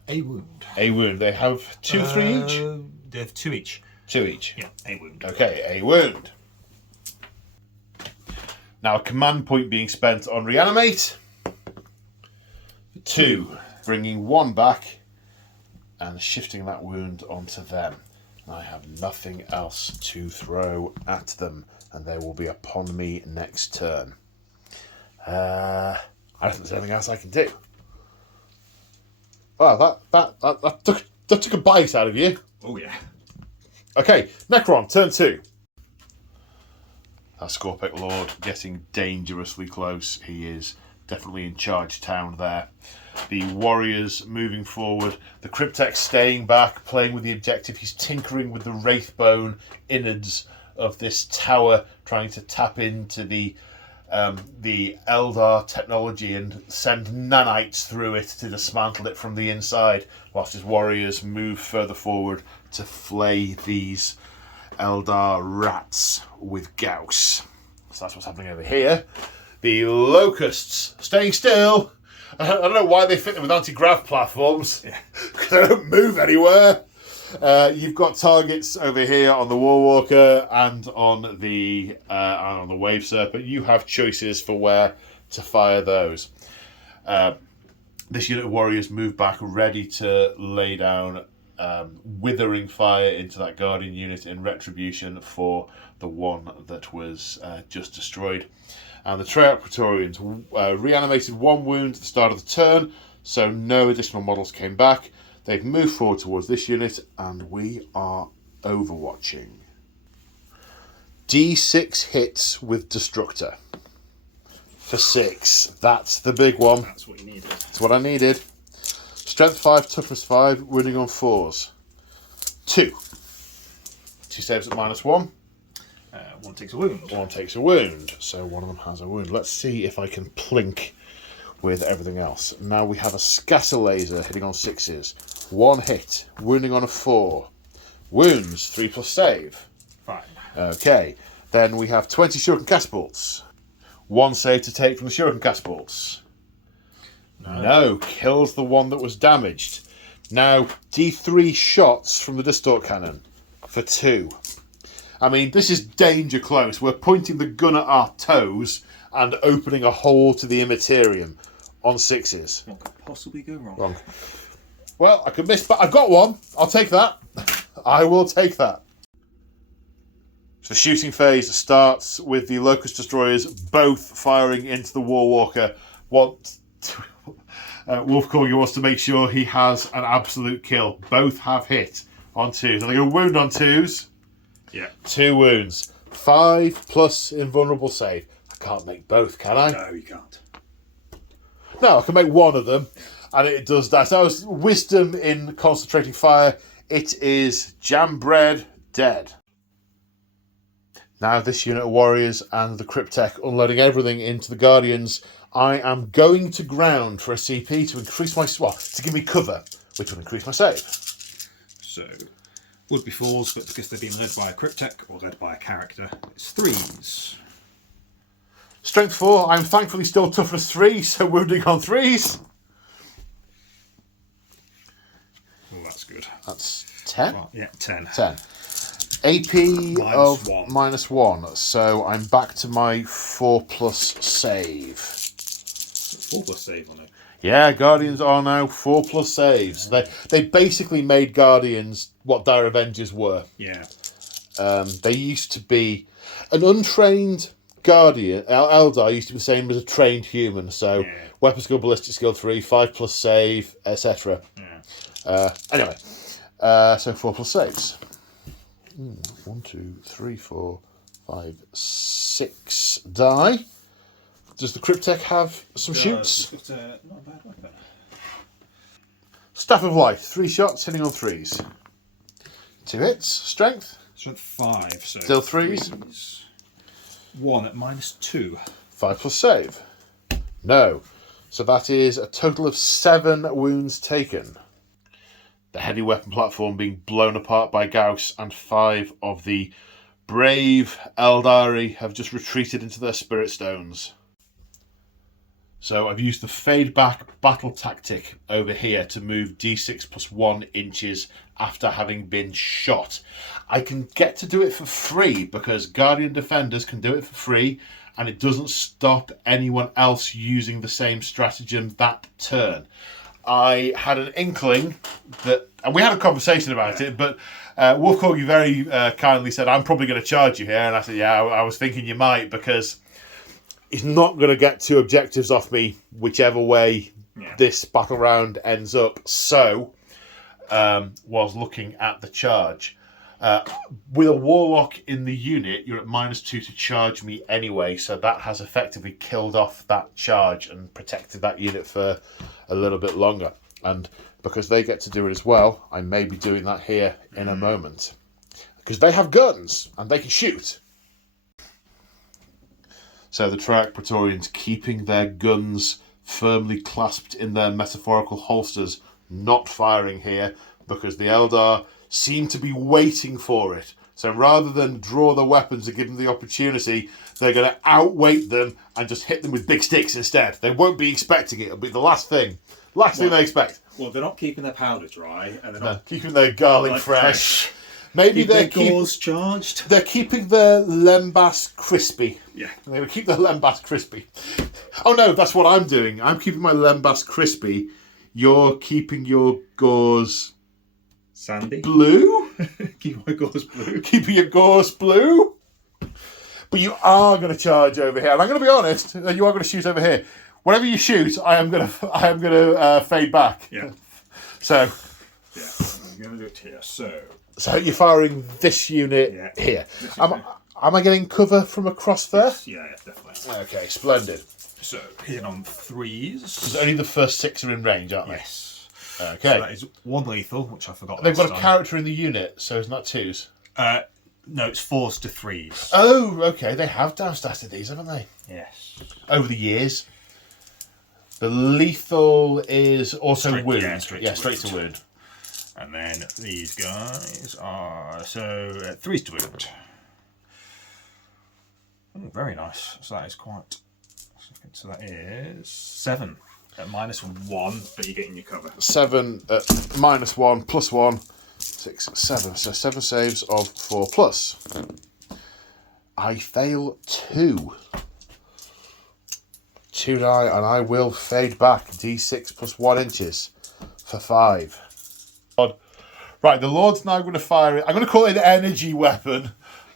A wound. A wound. They have 2, 3 each? They have 2 each. 2 each. Yeah, a wound. Okay, a wound. Now, a command point being spent on reanimate. 2, bringing 1 back and shifting that wound onto them. I have nothing else to throw at them, and they will be upon me next turn. I don't think there's anything else I can do. Oh, that took a bite out of you. Oh, yeah. Okay, Necron, turn 2. That Scorpic Lord getting dangerously close. He is definitely in charge town there. The warriors moving forward. The Cryptek staying back, playing with the objective. He's tinkering with the Wraithbone innards of this tower, trying to tap into the Eldar technology and send nanites through it to dismantle it from the inside, whilst his warriors move further forward to flay these Eldar rats with Gauss. So that's what's happening over here. The Locusts staying still. I don't know why they fit them with anti-grav platforms. Because they don't move anywhere. You've got targets over here on the Warwalker and on the Wave Serpent. You have choices for where to fire those. This unit of warriors move back, ready to lay down withering fire into that Guardian unit in retribution for the one that was just destroyed. And the Treyarch Praetorians reanimated 1 wound at the start of the turn, so no additional models came back. They've moved forward towards this unit, and we are overwatching. D6 hits with Destructor. For 6. That's the big one. That's what you needed. That's what I needed. Strength 5, toughness 5, wounding on 4s. 2. 2 saves at -1. 1 takes a wound. 1 takes a wound. So one of them has a wound. Let's see if I can plink with everything else. Now we have a Scatter Laser hitting on 6s. 1 hit, wounding on a 4. Wounds, 3 plus save. 5. Okay. Then we have 20 Shuriken Catapults. 1 save to take from the Shuriken Catapults. No, kills the one that was damaged. Now, D3 shots from the Distort Cannon for 2. I mean, this is danger close. We're pointing the gun at our toes and opening a hole to the immaterium on 6s. What could possibly go wrong? Wrong. Well, I could miss, but I've got one. I'll take that. I will take that. So the shooting phase starts with the Locust Destroyers both firing into the Warwalker. Wolfcorgi wants to make sure he has an absolute kill. Both have hit on 2s. And they go wound on 2s. Yeah. 2 wounds. 5+ invulnerable save. I can't make both, can I? No, you can't. No, I can make one of them. And it does that. So that was wisdom in concentrating fire. It is jam bread dead. Now this unit of warriors and the Cryptek unloading everything into the Guardians. I am going to ground for a CP to increase my to give me cover, which will increase my save. So would be 4s, but because they've been led by a Cryptek or led by a character, it's 3s. Strength 4. I'm thankfully still toughness 3, so wounding on 3s. Oh, that's good. That's 10. Well, yeah, 10. 10. AP of -1, so I'm back to my 4+ save. 4+ save on it. Yeah, Guardians are now 4+ saves. They basically made Guardians what Dire Avengers were. Yeah. They used to be an untrained Guardian. Eldar used to be the same as a trained human. So weapon skill, ballistic skill 3, 5+ save, etc. Yeah. Anyway, so 4+ saves. 1, 2, 3, 4, 5, 6 die. Does the Cryptek have some shoots? It's not a bad weapon. Staff of Life, 3 shots, hitting on 3s. 2 hits, strength. Strength 5, so Still 3s. 1 at -2. 5+ save. No. So that is a total of 7 wounds taken. The heavy weapon platform being blown apart by Gauss, and 5 of the brave Aeldari have just retreated into their spirit stones. So I've used the fade back battle tactic over here to move d6 + 1 inches after having been shot. I can get to do it for free because Guardian Defenders can do it for free, and it doesn't stop anyone else using the same stratagem that turn. I had an inkling that, and we had a conversation about it, but Wolfcorgi very kindly said, I'm probably going to charge you here. And I said, yeah, I was thinking you might, because he's not going to get 2 objectives off me, whichever way this battle round ends up. So, was looking at the charge. With a Warlock in the unit, you're at -2 to charge me anyway, so that has effectively killed off that charge and protected that unit for a little bit longer. And because they get to do it as well, I may be doing that here in a moment. Because they have guns, and they can shoot. So the Triarch Praetorians keeping their guns firmly clasped in their metaphorical holsters, not firing here, because the Eldar seem to be waiting for it. So rather than draw the weapons and give them the opportunity, they're going to outweight them and just hit them with big sticks instead. They won't be expecting it. It'll be the last thing they expect. Well, they're not keeping their powder dry, and they're not keeping their garlic fresh. Maybe they're gauze charged. They're keeping their lembas crispy. Yeah. They're going to keep their lembas crispy. Oh no, that's what I'm doing. I'm keeping my lembas crispy. You're keeping your gauze sandy. Blue? Keep my gauze blue. Keeping your gauze blue? But you are going to charge over here. And I'm going to be honest, you are going to shoot over here. Whenever you shoot, I am going to fade back. Yeah. So. Yeah. I'm going to do it here. So you're firing this unit here. Am I getting cover from across there? Yes, yeah, definitely. Okay, splendid. So hitting on 3s. Because only the first 6 are in range, aren't they? Yes. Okay. So that is 1 lethal, which I forgot. They've got a character in the unit, so it's not 2s. No, it's 4s to 3s. Oh, okay. They have downstatted these, haven't they? Yes. Over the years. The lethal is also wound. Yeah, straight to wound. And then these guys are 3s to wound. Oh, very nice. So that is quite. So that is 7 at -1, but you're getting your cover. 7 at -1 +1. 6, 7. So 7 saves of 4+. I fail 2. 2 die, and I will fade back d6 plus 1 inches for 5. Right, the Lord's now going to fire it. I'm going to call it an energy weapon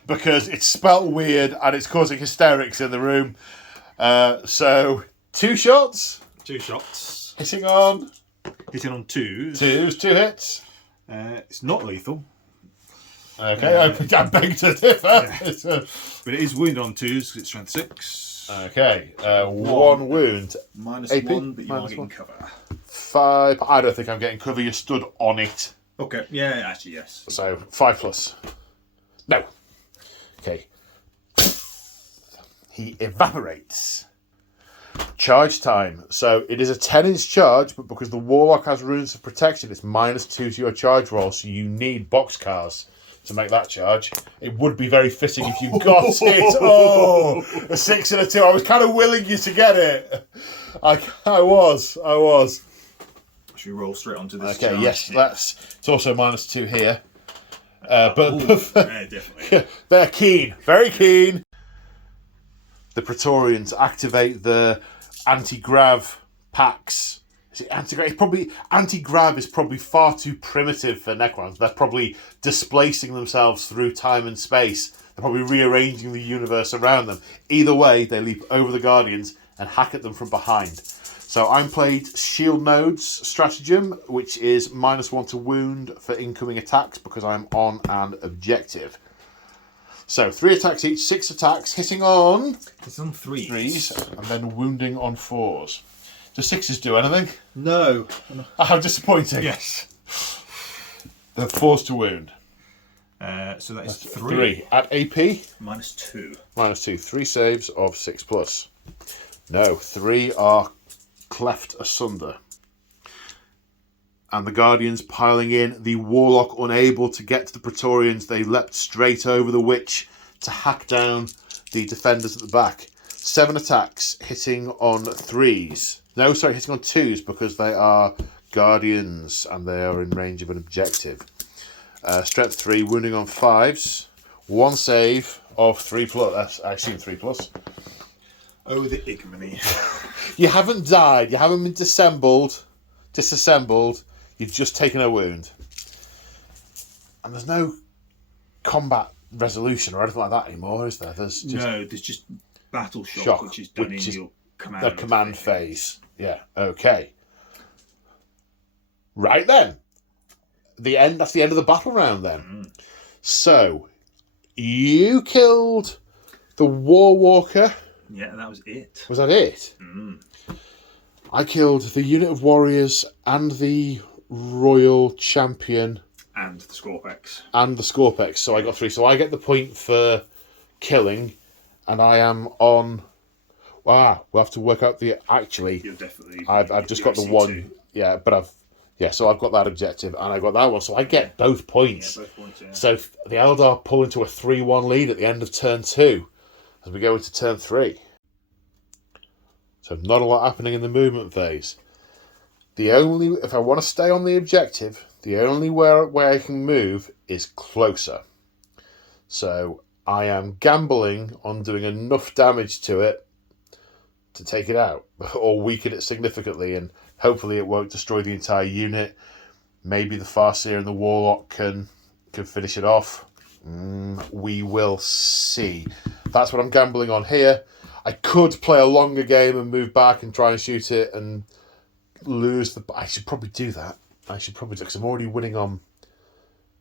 because it's spelt weird and it's causing hysterics in the room. So 2 shots. 2 shots. Hitting on 2s. 2 hits. It's not lethal. Okay, I beg to differ. Yeah. But it is wounded on 2s because it's strength 6. Okay, 1 wound. Minus AP? 1, but you are Minus getting 1. cover. 5. I don't think I'm getting cover. You stood on it. Okay, yeah, actually, yes. So 5+. No. Okay. He evaporates. Charge time. So it is a 10-inch charge, but because the Warlock has runes of protection, it's -2 to your charge roll, so you need boxcars to make that charge. It would be very fitting if you got it. Oh, a 6 and a 2. I was kind of willing you to get it. I was. Should we roll straight onto this? Okay, charge? yes, it's also -2 here. Yeah, definitely. They're keen, very keen. The Praetorians activate the anti-grav packs. Is it anti-grav? It's probably anti-grav is probably far too primitive for Necrons. They're probably displacing themselves through time and space. They're probably rearranging the universe around them. Either way, they leap over the Guardians and hack at them from behind. So I'm played Shield Nodes Stratagem, which is -1 to wound for incoming attacks because I'm on an objective. So 3 attacks each, 6 attacks, hitting on... It's on 3s. 3s, and then wounding on 4s. Do 6s do anything? No. How disappointing. Yes. The 4s to wound. So that is 3. At AP? -2. -2. 3 saves of 6+. No, 3 are cleft asunder. And the Guardians piling in. The Warlock unable to get to the Praetorians. They leapt straight over the Witch to hack down the defenders at the back. 7 attacks, hitting on 3s. No, sorry, hitting on 2s because they are Guardians and they are in range of an objective. Strength 3, wounding on 5s. 1 save of 3+. I assume 3+. Oh, the ignominy. You haven't died. You haven't been disassembled. You've just taken a wound. And there's no combat resolution or anything like that anymore, is there? There's just battle shock, which is done in your command. The command phase. Yeah, okay. Right then. That's the end of the battle round then. Mm. So, you killed the War Walker. Yeah, that was it. Was that it? Mm. I killed the unit of warriors and the Royal Champion. And the Scorpex. So I got 3. So I get the point for killing, and I am on... Wow, we'll have to work out the... Actually, You're definitely... I've just got the 1. Yeah, but so I've got that objective, and I've got that one. So I get both points. Yeah, both points, yeah. So the Eldar pull into a 3-1 lead at the end of turn 2 as we go into turn 3. So not a lot happening in the movement phase. If I want to stay on the objective, the only way I can move is closer. So I am gambling on doing enough damage to it to take it out or weaken it significantly, and hopefully it won't destroy the entire unit. Maybe the Farseer and the Warlock can finish it off. We will see. That's what I'm gambling on here. I could play a longer game and move back and try and shoot it and lose the... I should probably do that. Because I'm already winning on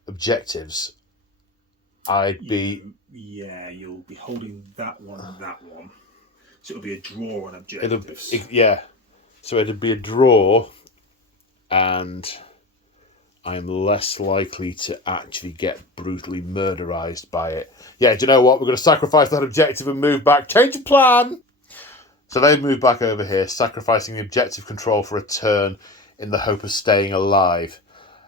objectives. Yeah, you'll be holding that one and that one. So it'll be a draw on objectives. So it'd be a draw, and I'm less likely to actually get brutally murderized by it. Yeah, do you know what? We're going to sacrifice that objective and move back. Change of plan! So they've moved back over here, sacrificing the objective control for a turn in the hope of staying alive.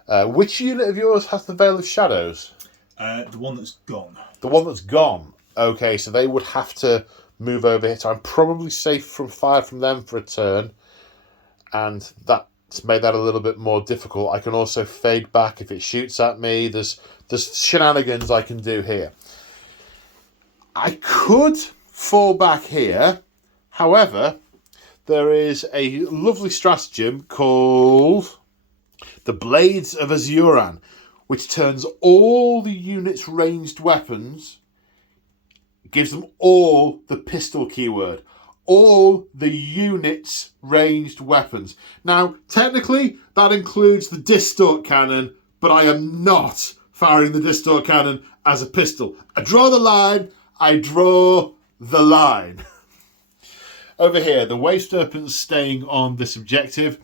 Which unit of yours has the Veil of Shadows? The one that's gone. The one that's gone. Okay, so they would have to move over here. So I'm probably safe from fire from them for a turn. And that It's made that a little bit more difficult. I can also fade back if it shoots at me. There's shenanigans I can do here. I could fall back here. However, there is a lovely stratagem called the Blades of Azuran, which turns all the units' ranged weapons, gives them all the pistol keyword. All the units' ranged weapons. Now, technically, that includes the distort cannon, but I am not firing the distort cannon as a pistol. I draw the line. I draw the line. Over here, the Wave Serpent's staying on this objective.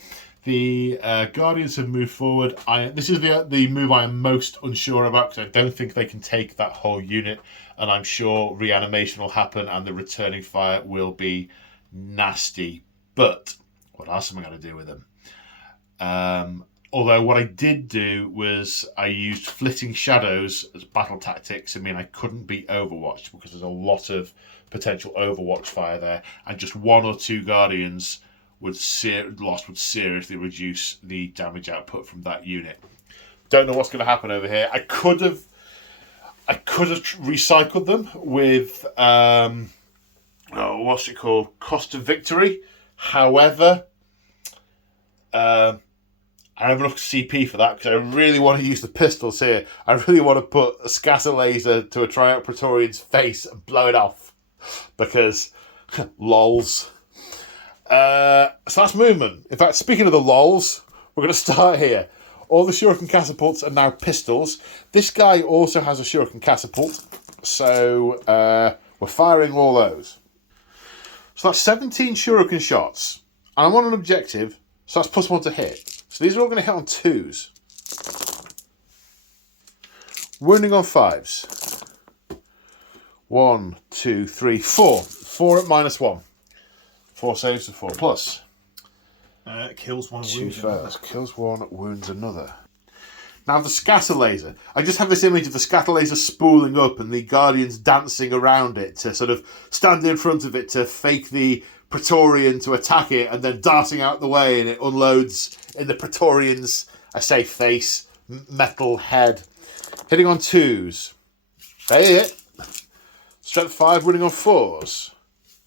The Guardians have moved forward. This is the move I am most unsure about, because I don't think they can take that whole unit, and I'm sure reanimation will happen and the returning fire will be nasty. But what else am I going to do with them? Although what I did do was I used Flitting Shadows as battle tactics. I mean, I couldn't beat Overwatch because there's a lot of potential Overwatch fire there, and just one or two Guardians would seriously reduce the damage output from that unit. Don't know what's going to happen over here. I could have recycled them with what's it called? Cost of Victory. However, I have enough CP for that because I really want to use the pistols here. I really want to put a scatter laser to a Triumph Praetorian's face and blow it off. Because, lols. So that's movement. In fact, speaking of the lols, we're going to start here. All the Shuriken catapults are now pistols. This guy also has a Shuriken catapult. So we're firing all those. So that's 17 Shuriken shots. And I'm on an objective, so that's +1 to hit. So these are all going to hit on 2s. Wounding on 5s. 1, 2, 3, 4. 4 at -1. 4 saves to 4 plus. Kills one, wounds another. Kills one, wounds another. Now the scatter laser. I just have this image of the scatter laser spooling up and the Guardians dancing around it to sort of stand in front of it to fake the Praetorian to attack it, and then darting out the way, and it unloads in the Praetorian's, I say, face, metal head. Hitting on 2s. They hit. Strength 5, winning on 4s.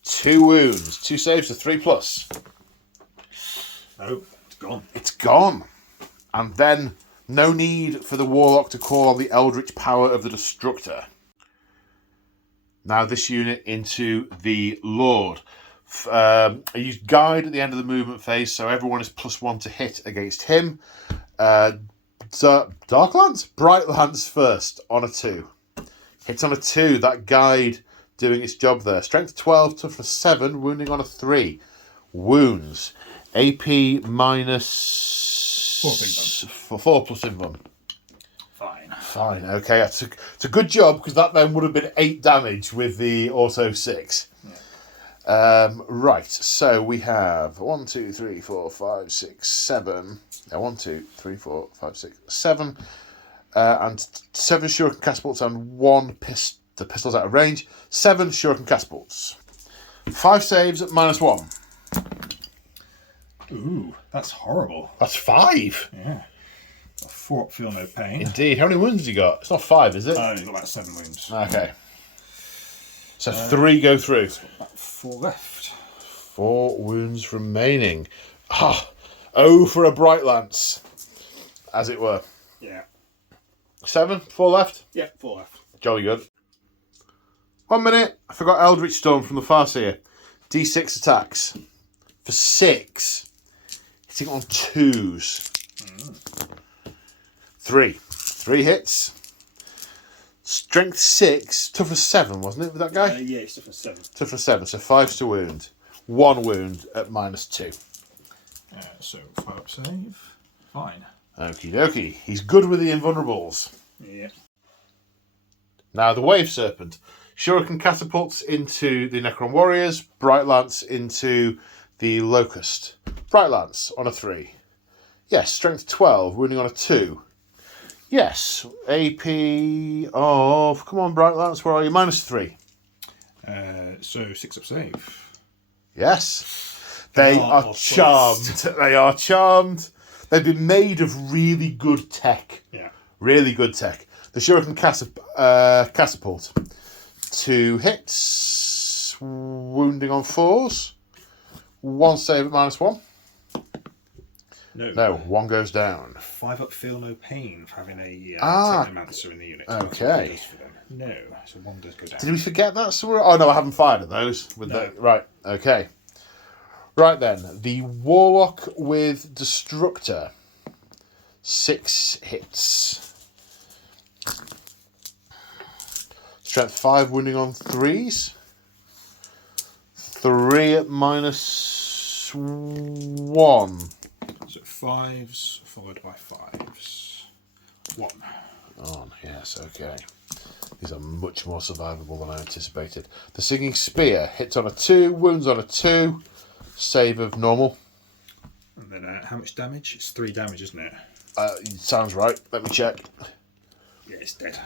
2 wounds. 2 saves to 3 plus. No, it's gone. It's gone. And then no need for the Warlock to call on the Eldritch power of the Destructor. Now this unit into the Lord. I used Guide at the end of the movement phase, so everyone is +1 to hit against him. Dark Lance? Bright Lance first on a 2. Hits on a 2. That Guide doing its job there. Strength 12, toughness 7, wounding on a 3. Wounds. AP minus 4 plus invuln. Fine. Okay, it's a good job, because that then would have been 8 damage with the auto 6. Yeah. Right, so we have 1, 2, 3, 4, 5, 6, 7. 1, 2, 3, 4, 5, 6, 7. And 7 Shuriken catapults and 1 the pistol's out of range. 7 Shuriken catapults. 5 saves at -1. Ooh, that's horrible. That's 5. Yeah. 4 feel no pain. Indeed. How many wounds has he got? It's not 5, is it? He's got about 7 wounds. Okay. So 3 go through. 4 left. 4 wounds remaining. Oh, for a Bright Lance, as it were. Yeah. 7, 4 left? Yeah, 4 left. Jolly good. 1 minute. I forgot Eldritch Storm from the Farseer. D6 attacks. For 6. Hitting on 2s. 3. 3 hits. Strength 6. Toughness 7, wasn't it, with that guy? Yeah, it's toughness 7. Toughness 7, so 5's to wound. 1 wound at -2. So 5 save. Fine. Okie dokie. He's good with the invulnerables. Yeah. Now the Wave Serpent. Shuriken catapults into the Necron Warriors. Bright Lance into the Locust. Bright Lance on a 3. Yes, strength 12, wounding on a 2. Yes, AP of... Come on, Bright Lance, where are you? -3. So 6 up save. Yes. They Art are or charmed. twist. They are charmed. They've been made of really good tech. Yeah. Really good tech. The Shuriken Catapult. 2 hits. Wounding on 4s. 1 save at -1. No. 1 goes down. 5 up, feel no pain for having a Technomancer in the unit. Okay. That's what it does for them. No, so 1 does go down. Did we forget that somewhere? Oh no, I haven't fired at those. Right, okay. Right then, the Warlock with Destructor. 6 hits. Strength 5, wounding on 3s. 3 at -1. So 5s followed by 5s. 1. On, yes, okay. These are much more survivable than I anticipated. The Singing Spear hits on a 2, wounds on a 2, save of normal. And then how much damage? It's 3 damage, isn't it? Sounds right. Let me check. Yeah, it's dead.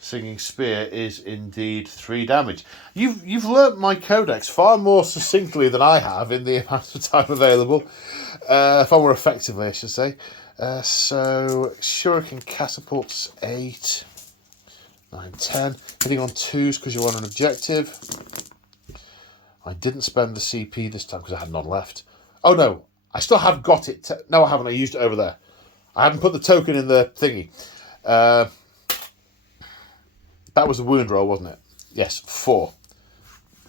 Singing Spear is indeed 3 damage. You've learnt my codex far more succinctly than I have in the amount of time available. Far more effectively, I should say. So, Shuriken Catapults 8, 9, 10. Hitting on 2s because you're on an objective. I didn't spend the CP this time because I had none left. Oh no, I still have got it. No, I haven't. I used it over there. I hadn't put the token in the thingy. That was a wound roll, wasn't it? Yes, 4.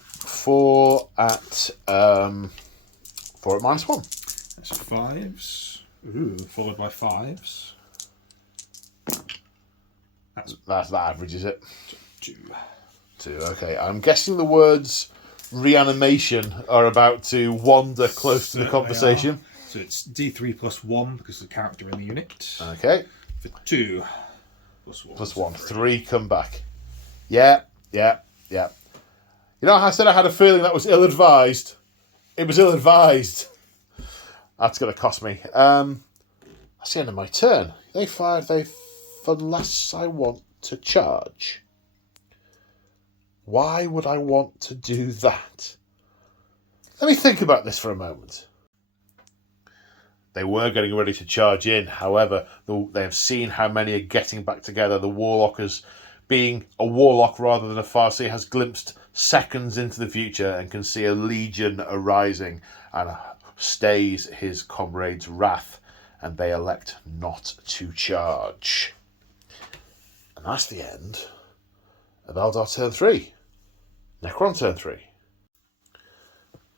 4 at -1. That's 5s. Ooh, followed by 5s. That's the average, is it? 2. 2. Okay. I'm guessing the words reanimation are about to wander close to the conversation. So it's D3 plus 1 because of the character in the unit. Okay. For 2 plus 1. Plus 1. 3 come back. Yeah. You know, I said I had a feeling that was ill-advised. It was ill-advised. That's going to cost me. That's the end of my turn. They fire unless I want to charge. Why would I want to do that? Let me think about this for a moment. They were getting ready to charge in. However, they have seen how many are getting back together. The Warlockers, being a Warlock rather than a Farsi, has glimpsed seconds into the future and can see a legion arising and stays his comrades' wrath, and they elect not to charge. And that's the end of Eldar turn 3. Necron turn 3.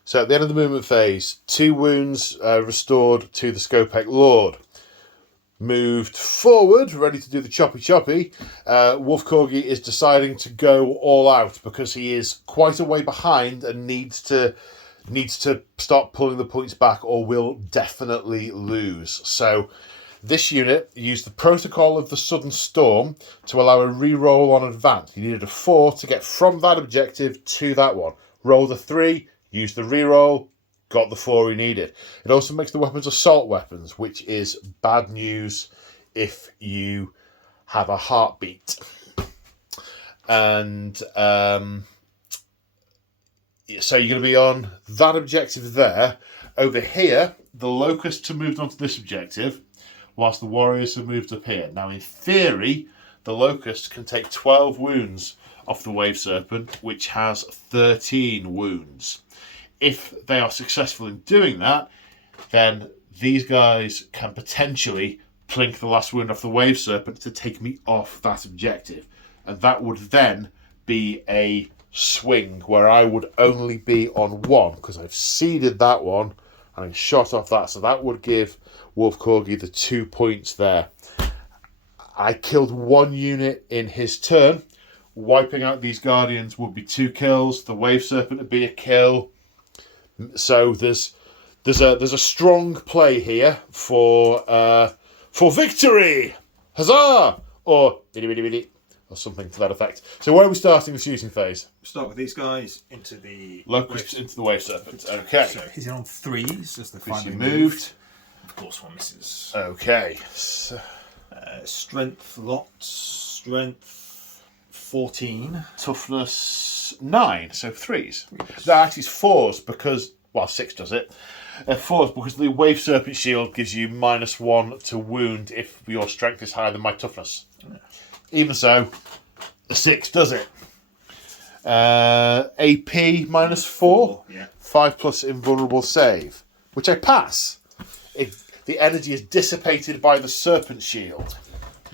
So at the end of the movement phase, 2 wounds restored to the Scopek Lord. Moved forward, ready to do the choppy. Wolf Corgi is deciding to go all out because he is quite a way behind and needs to start pulling the points back or will definitely lose. So this unit used the protocol of the Sudden Storm to allow a re-roll on advance. He needed a 4 to get from that objective to that one. Rolled a 3, used the re-roll, got the 4 he needed. It also makes the weapons assault weapons, which is bad news if you have a heartbeat. And so you're going to be on that objective there. Over here, the Locusts have moved onto this objective, whilst the Warriors have moved up here. Now, in theory, the Locust can take 12 wounds off the Wave Serpent, which has 13 wounds. If they are successful in doing that, then these guys can potentially plink the last wound off the Wave Serpent to take me off that objective. And that would then be a swing where I would only be on 1 because I've seeded that one and I shot off that. So that would give Wolf Corgi the 2 points there. I killed 1 unit in his turn. Wiping out these Guardians would be 2 kills. The Wave Serpent would be a kill. So there's a strong play here for victory, huzzah, or biddy biddy biddy, or something to that effect. So where are we starting the shooting phase? Start with these guys into the Locusts into the Wave Serpent. Okay. So he's in on 3s as they finally moved. Of course, 1 misses. Okay. So, Strength lots. Strength 14. toughness 9, so 3s. No, actually it's 4s because Well, 6 does it. 4 because the Wave Serpent Shield gives you -1 to wound if your strength is higher than my toughness. Even so, the 6 does it. AP -4. Yeah. 5+ invulnerable save, which I pass. The energy is dissipated by the Serpent Shield.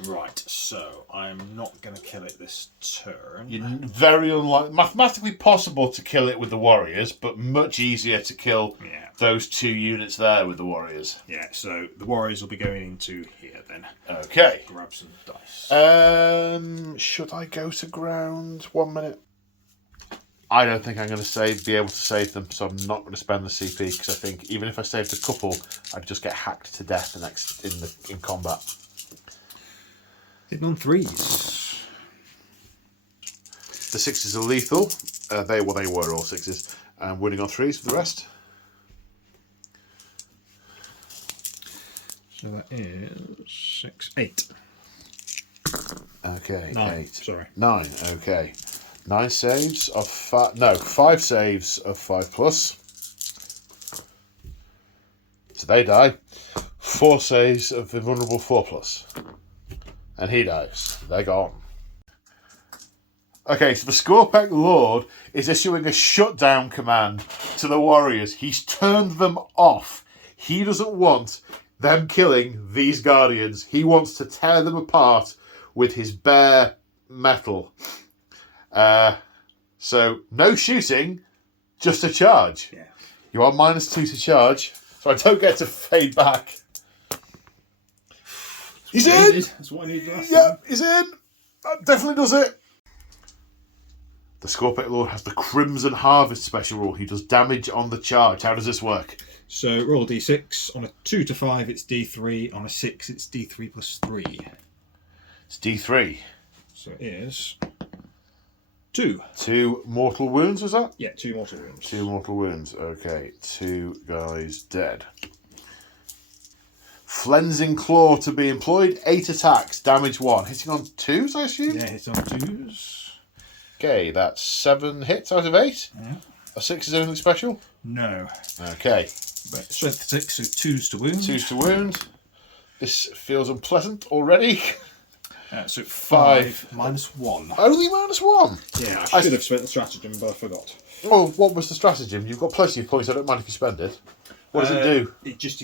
Right, so I'm not going to kill it this turn. You're very unlikely, mathematically possible to kill it with the Warriors, but much easier to kill those 2 units there with the Warriors. Yeah, so the Warriors will be going into here then. Okay. Grab some dice. Should I go to ground? 1 minute. I don't think I'm going to be able to save them, so I'm not going to spend the CP because I think even if I saved a couple, I'd just get hacked to death in combat. Hitting on 3s. The 6s are lethal. They were all 6s. And winning on 3s for the rest. So that is 6, 8. Okay, 9. 8. Sorry. 9. Okay. 9 saves of 5. No, 5 saves of 5+. So they die. 4 saves of invulnerable 4+. And he dies. They're gone. Okay, so the Scorpec Lord is issuing a shutdown command to the Warriors. He's turned them off. He doesn't want them killing these Guardians. He wants to tear them apart with his bare metal. So, no shooting, just a charge. Yeah. You are -2 to charge, so I don't get to fade back. He's in! That's what I needed last Yeah, time. he's in! That definitely does it. The Scorpec Lord has the Crimson Harvest special rule. He does damage on the charge. How does this work? So roll d6. On a 2 to 5, it's d3. On a 6, it's d3 plus 3. It's D3. So it is 2. 2 mortal wounds, was that? Yeah, 2 mortal wounds. 2 mortal wounds. Okay, 2 guys dead. Flensing Claw to be employed. 8 attacks. Damage 1. Hitting on 2s, I assume? Yeah, hits on 2s. Okay, that's 7 hits out of 8. Yeah. A 6 is anything special? No. Okay. But strength 6 is 2s to wound. 2s to wound. This feels unpleasant already. So 5 -1. Only -1? Yeah, I should have spent the stratagem, but I forgot. Well, what was the stratagem? You've got plenty of points. I don't mind if you spend it. What does it do? It just...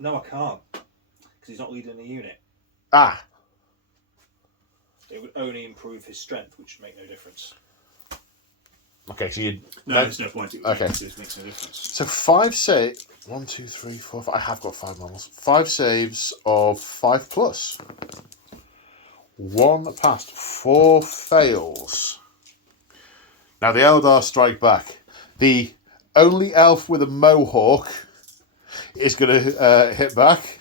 no, I can't. Because he's not leading the unit. Ah. It would only improve his strength, which would make no difference. Okay, so you... No, there's no point. It makes no difference. So 5 saves... 1, 2, 3, 4, 5... I have got 5 models. 5 saves of 5+. 1 passed. 4 fails. Now the Eldar strike back. The only elf with a mohawk is going to hit back.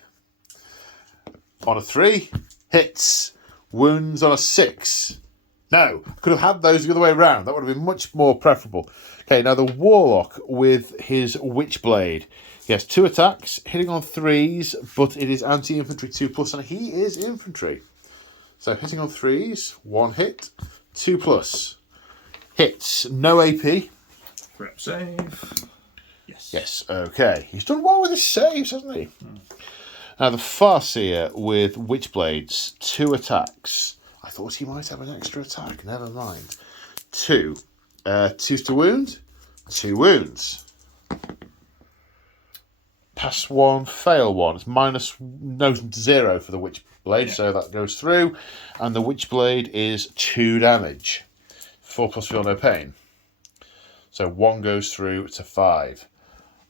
On a 3. Hits. Wounds on a 6. No, could have had those the other way around. That would have been much more preferable. Okay, now the Warlock with his Witchblade. He has 2 attacks, hitting on 3s, but it is anti-infantry 2+, and he is infantry. So hitting on 3s, 1 hit, 2+. Hits, no AP. Prep save. Yes. Yes, okay. He's done well with his saves, hasn't he? Now the Farseer with Witchblades, 2 attacks. I thought he might have an extra attack. Never mind. 2. 2s to wound. 2 wounds. Pass 1, fail 1. It's -0 for the Witchblade, so that goes through. And the Witchblade is 2 damage. 4+ feel no pain. So 1 goes through to 5.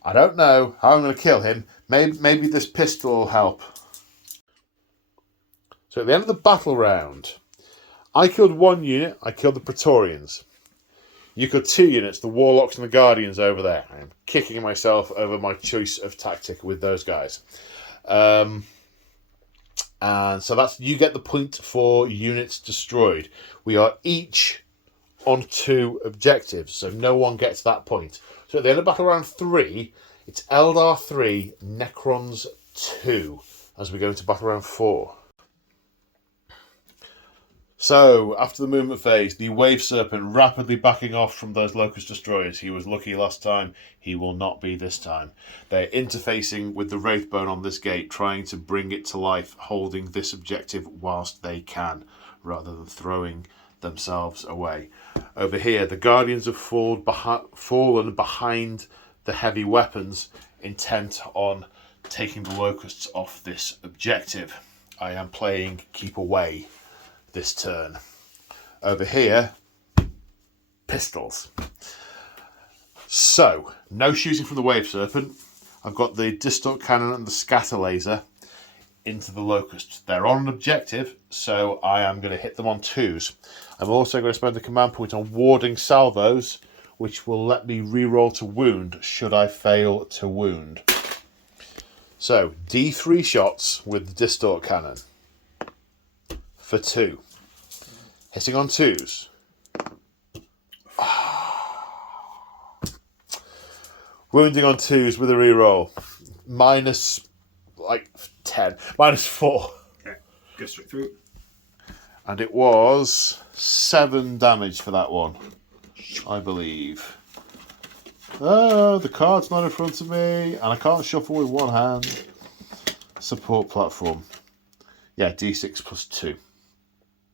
I don't know how I'm going to kill him. Maybe this pistol will help. So at the end of the battle round, I killed 1 unit. I killed the Praetorians. You killed 2 units, the Warlocks and the Guardians over there. I'm kicking myself over my choice of tactic with those guys. And so that's you get the point for units destroyed. We are each on 2 objectives, so no one gets that point. So at the end of battle round 3, it's Eldar 3, Necrons 2, as we go into battle round 4. So, after the movement phase, the Wave Serpent rapidly backing off from those Locust Destroyers. He was lucky last time. He will not be this time. They're interfacing with the Wraithbone on this gate, trying to bring it to life, holding this objective whilst they can, rather than throwing themselves away. Over here, the Guardians have fallen behind the heavy weapons, intent on taking the Locusts off this objective. I am playing Keep Away this turn. Over here, pistols. So, no shooting from the Wave Serpent. I've got the Distort Cannon and the Scatter Laser into the Locusts. They're on an objective, so I am going to hit them on 2s. I'm also going to spend a command point on warding salvos, which will let me reroll to wound should I fail to wound. So, D3 shots with the Distort Cannon for 2. Hitting on 2s. Wounding on 2s with a reroll. Minus, 10. Minus 4. Okay, go straight through. And it was 7 damage for that one, I believe. Oh, the card's not in front of me, and I can't shuffle with one hand. Support platform. Yeah, D6 plus 2.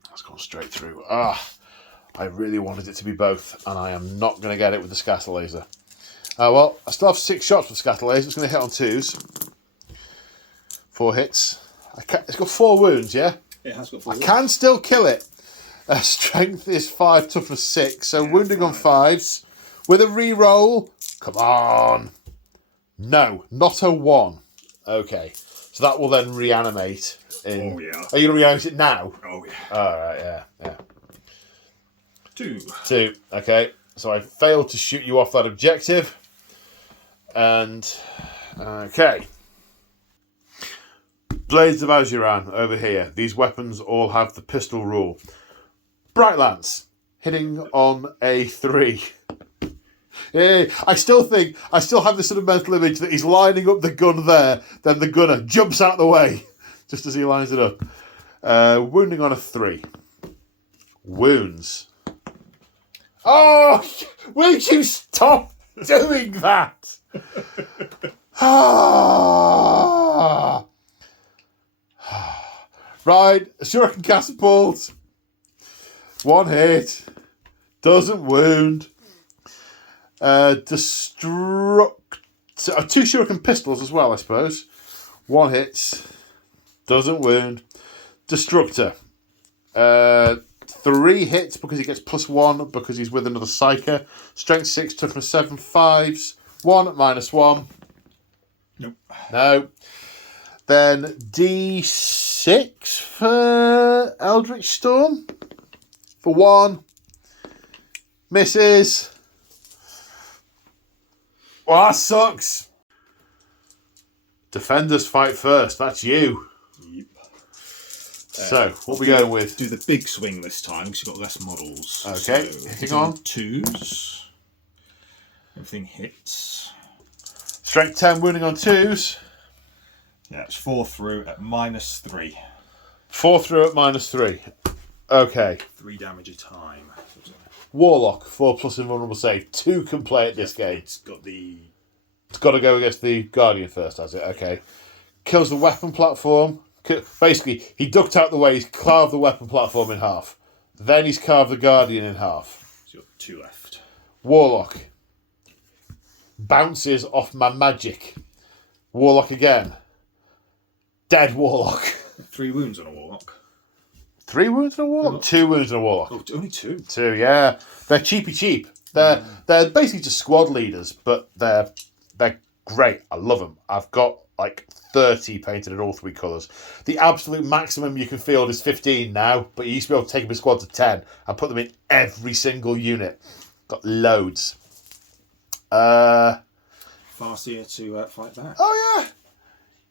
That's gone straight through. I really wanted it to be both, and I am not going to get it with the Scatter Laser. Well, I still have 6 shots with Scatter Laser. It's going to hit on 2s. 4 hits. It's got 4 wounds, yeah? It has got 4 wounds. I can still kill it. Strength is 5, toughness 6, so yeah, wounding 5. On 5s. With a reroll. Come on. No, not a 1. Okay. So that will then reanimate. Oh, yeah. Are you going to reanimate it now? Oh, yeah. Alright, yeah. 2. Okay. So I failed to shoot you off that objective. And, okay. Blades of Azuran over here. These weapons all have the pistol rule. Bright Lance. Hitting on a 3. Yeah, I still have this sort of mental image that he's lining up the gun there, then the gunner jumps out the way just as he lines it up. Wounding on a 3. Wounds. Oh, will you stop doing that? Right, Shuriken Catapult. 1 hit. Doesn't wound. 2 Shuriken Pistols as well, I suppose. 1 hits. Doesn't wound. Destructor. 3 hits because he gets +1 because he's with another Psyker. Strength 6, toughness 7, 5s. 1 minus 1. Nope. No. Then D6 for Eldritch Storm. For 1. Misses. Well, that sucks. Defenders fight first. That's you. Yep. So, what are we going with? Do the big swing this time because you've got less models. Okay, so, hitting on 2s. Everything hits. Strength 10, wounding on 2s. Yeah, it's 4 through at -3. 4 through at -3. Okay. 3 damage a time. Warlock, 4+ invulnerable save. 2 can play at this game. It's got to go against the Guardian first, has it? Okay. Kills the weapon platform. Basically, he ducked out the way, he's carved the weapon platform in half. Then he's carved the Guardian in half. So you've got 2 left. Warlock. Bounces off my magic. Warlock again. Dead Warlock. 3 wounds on a Warlock. 3 wounds on a Warlock? 2 wounds on a Warlock. Oh, only 2? 2, yeah. They're cheap. They're basically just squad leaders, but they're great. I love them. I've got 30 painted in all 3 colours. The absolute maximum you can field is 15 now, but you used to be able to take them in squads of 10 and put them in every single unit. Got loads. Farseer to fight back. Oh, yeah.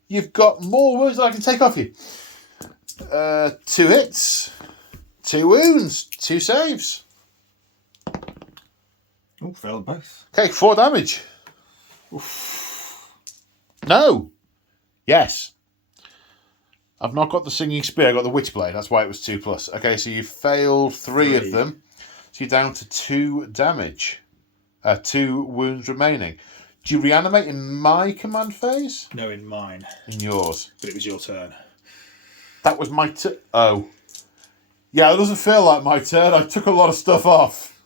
You've got more wounds than I can take off you. 2 hits. 2 wounds. 2 saves. Oh, failed both. Okay, 4 damage. Oof. No. Yes. I've not got the Singing Spear, I've got the Witchblade. That's why it was 2+. Okay, so you failed three of them. So you're down to 2 damage. 2 wounds remaining. Do you reanimate in my command phase? No, in mine. In yours. But it was your turn. That was my turn. Oh. Yeah, it doesn't feel like my turn. I took a lot of stuff off.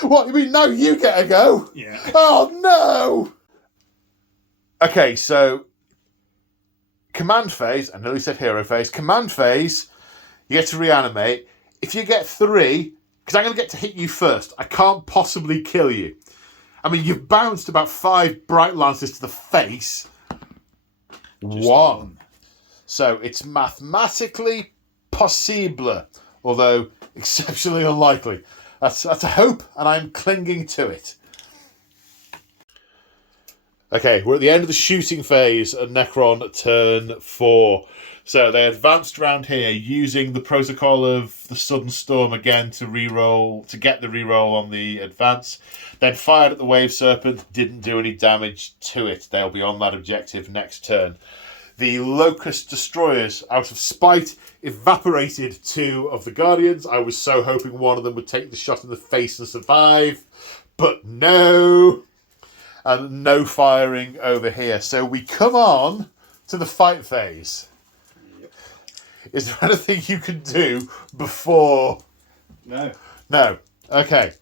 What, you mean now you get a go? Yeah. Oh, no! Okay, so command phase, I nearly said hero phase. Command phase, you get to reanimate. If you get 3, because I'm going to get to hit you first, I can't possibly kill you. I mean, you've bounced about 5 bright lances to the face. Just 1. So it's mathematically possible, although exceptionally unlikely. That's a hope, and I'm clinging to it. Okay, we're at the end of the shooting phase at Necron turn 4. So they advanced around here using the protocol of the sudden storm again to get the reroll on the advance. Then fired at the Wave Serpent, didn't do any damage to it. They'll be on that objective next turn. The Locust Destroyers, out of spite, evaporated 2 of the Guardians. I was so hoping one of them would take the shot in the face and survive. But no! And no firing over here. So we come on to the fight phase. Yep. Is there anything you can do before? No. No. Okay.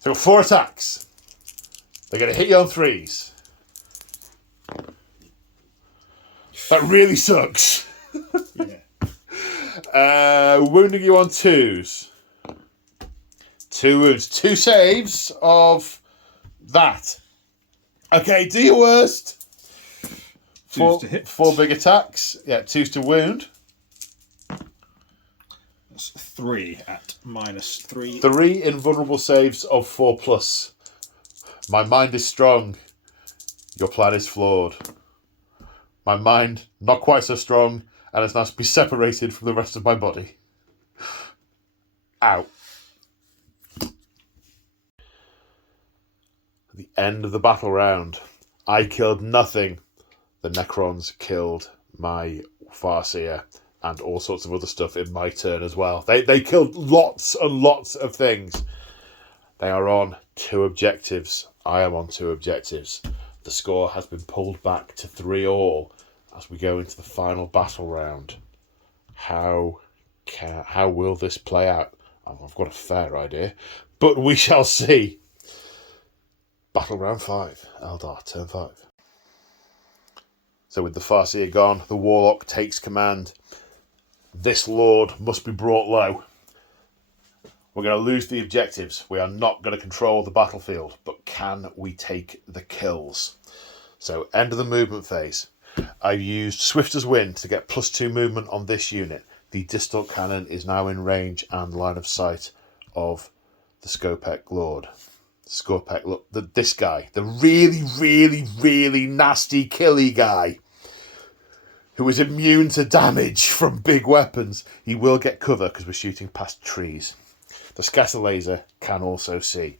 So 4 attacks. They're going to hit you on 3s. That really sucks. Yeah. Wounding you on 2s. 2 wounds. 2 saves of that. Okay, do your worst. 2s to hit. 4 big attacks. Yeah, 2s to wound. That's 3 at -3. 3 invulnerable saves of 4+. My mind is strong. Your plan is flawed. My mind, not quite so strong, and it's now to be separated from the rest of my body. Ow. At the end of the battle round, I killed nothing. The Necrons killed my Farseer and all sorts of other stuff in my turn as well. They killed lots and lots of things. They are on 2 objectives. I am on 2 objectives. The score has been pulled back to 3-all as we go into the final battle round. How will this play out? I've got a fair idea, but we shall see. Battle round 5, Eldar, turn 5. So with the Farseer gone, the Warlock takes command. This Lord must be brought low. We're going to lose the objectives. We are not going to control the battlefield, but can we take the kills? So end of the movement phase. I've used Swift as Wind to get +2 movement on this unit. The Distort Cannon is now in range and line of sight of the Skopek Lord. Skopek, look, this guy, the really, really, really nasty killy guy who is immune to damage from big weapons. He will get cover because we're shooting past trees. The Scatter Laser can also see.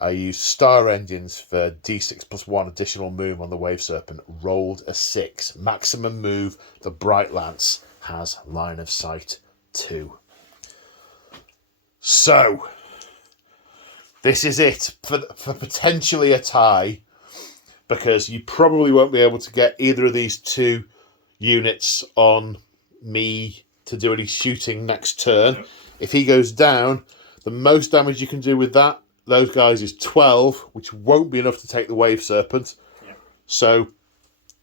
I used Star Engines for D6+1 additional move on the Wave Serpent. Rolled a 6. Maximum move. The Bright Lance has line of sight 2. So, this is it for potentially a tie, because you probably won't be able to get either of these 2 units on me to do any shooting next turn. Yep. If he goes down, the most damage you can do with those guys is 12, which won't be enough to take the Wave Serpent. Yep. So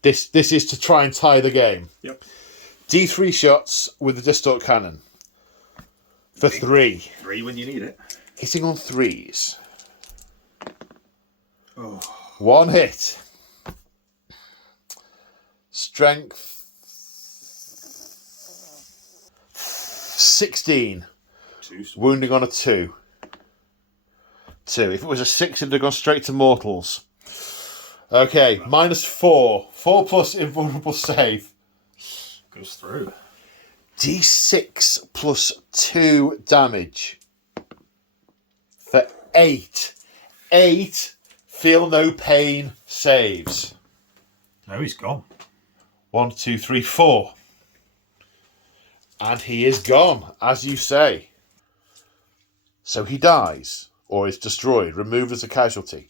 this is to try and tie the game. Yep. D3 shots with the Distort Cannon for 3. 3 when you need it. Hitting on 3s. Oh. 1 hit. Strength 16. 2. Wounding on a 2. 2. If it was a 6, it'd have gone straight to mortals. Okay, -4. 4+ invulnerable save. Goes through. D6 +2 damage. For 8. 8 feel no pain saves. No, he's gone. 1, 2, 3, 4. And he is gone, as you say. So he dies, or is destroyed, removed as a casualty.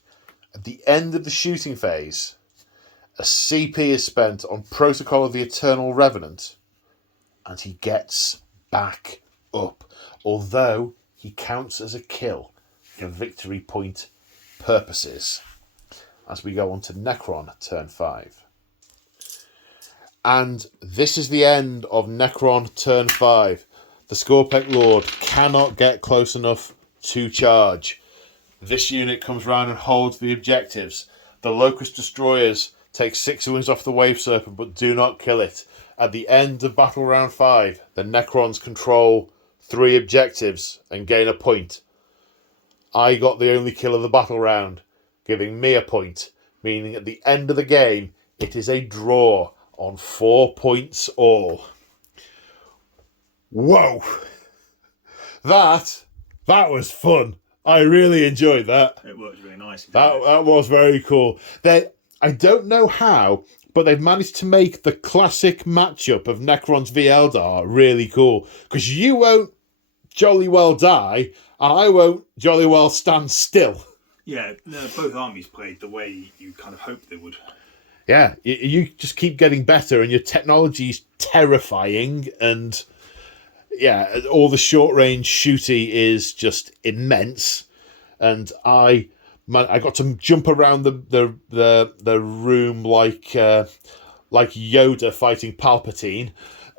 At the end of the shooting phase, a CP is spent on Protocol of the Eternal Revenant, and he gets back up, although he counts as a kill for victory point purposes. As we go on to Necron, turn 5. And this is the end of Necron, turn 5. The Scorpec Lord cannot get close enough to charge. This unit comes round and holds the objectives. The Locust Destroyers take 6 wings off the Wave Serpent, but do not kill it. At the end of Battle Round 5, the Necrons control 3 objectives and gain a point. I got the only kill of the battle round, giving me a point, meaning at the end of the game, it is a draw on 4 points all. Whoa! That was fun. I really enjoyed that. It worked really nice. That was very cool. I don't know how, but they've managed to make the classic matchup of Necrons v Eldar really cool. Because you won't jolly well die, and I won't jolly well stand still. Yeah, no, both armies played the way you kind of hoped they would. Yeah, you just keep getting better, and your technology's terrifying, and yeah, all the short range shooty is just immense. And I got to jump around the room like Yoda fighting Palpatine,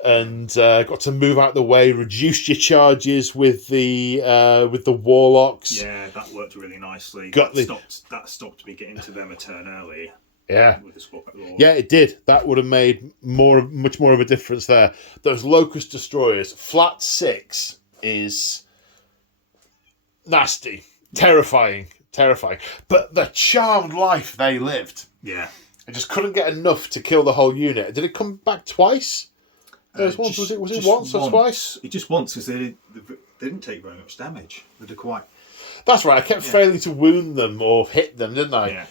and got to move out the way, reduce your charges with the warlocks. Yeah, that worked really nicely. That stopped me getting to them a turn early. Yeah. With the Scorpec Lord. Yeah, it did. That would have made much more of a difference there. Those Locust Destroyers, flat 6 is nasty, terrifying. But the charmed life they lived. Yeah. I just couldn't get enough to kill the whole unit. Did it come back twice? Was it once or twice? It just once, because they didn't take very much damage. They did quite. That's right. I kept failing to wound them or hit them, didn't I? Yeah.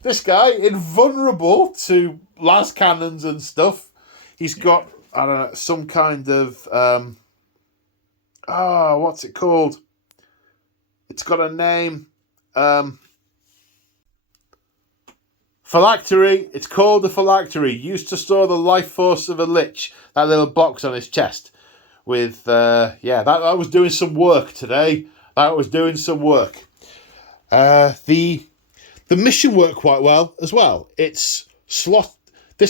This guy, invulnerable to las cannons and stuff. He's got, I don't know, some kind of what's it called? It's got a name. Phylactery. It's called a phylactery. Used to store the life force of a lich. That little box on his chest. With that was doing some work today. The mission worked quite well as well. This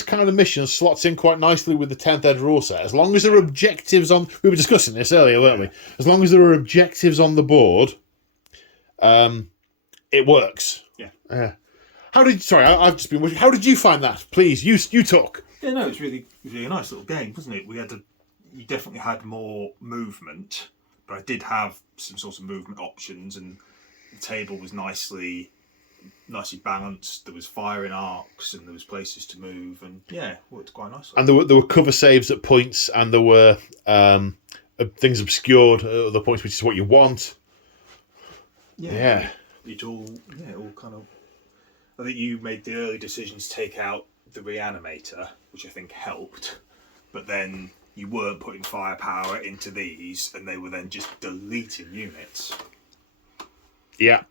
kind of mission slots in quite nicely with the 10th ed rule set. As long as there are objectives on... We were discussing this earlier, weren't we? As long as there are objectives on the board, it works. Yeah. How did you find that? Please, you talk. Yeah, no, it was really a nice little game, wasn't it? You definitely had more movement, but I did have some sort of movement options, and the table was nicely balanced. There was firing arcs, and there was places to move, and yeah, it worked quite nicely. And there were cover saves at points, and there were things obscured at other points, which is what you want. Yeah. It all kind of. I think you made the early decision to take out the reanimator, which I think helped, but then you weren't putting firepower into these, and they were then just deleting units. Yeah.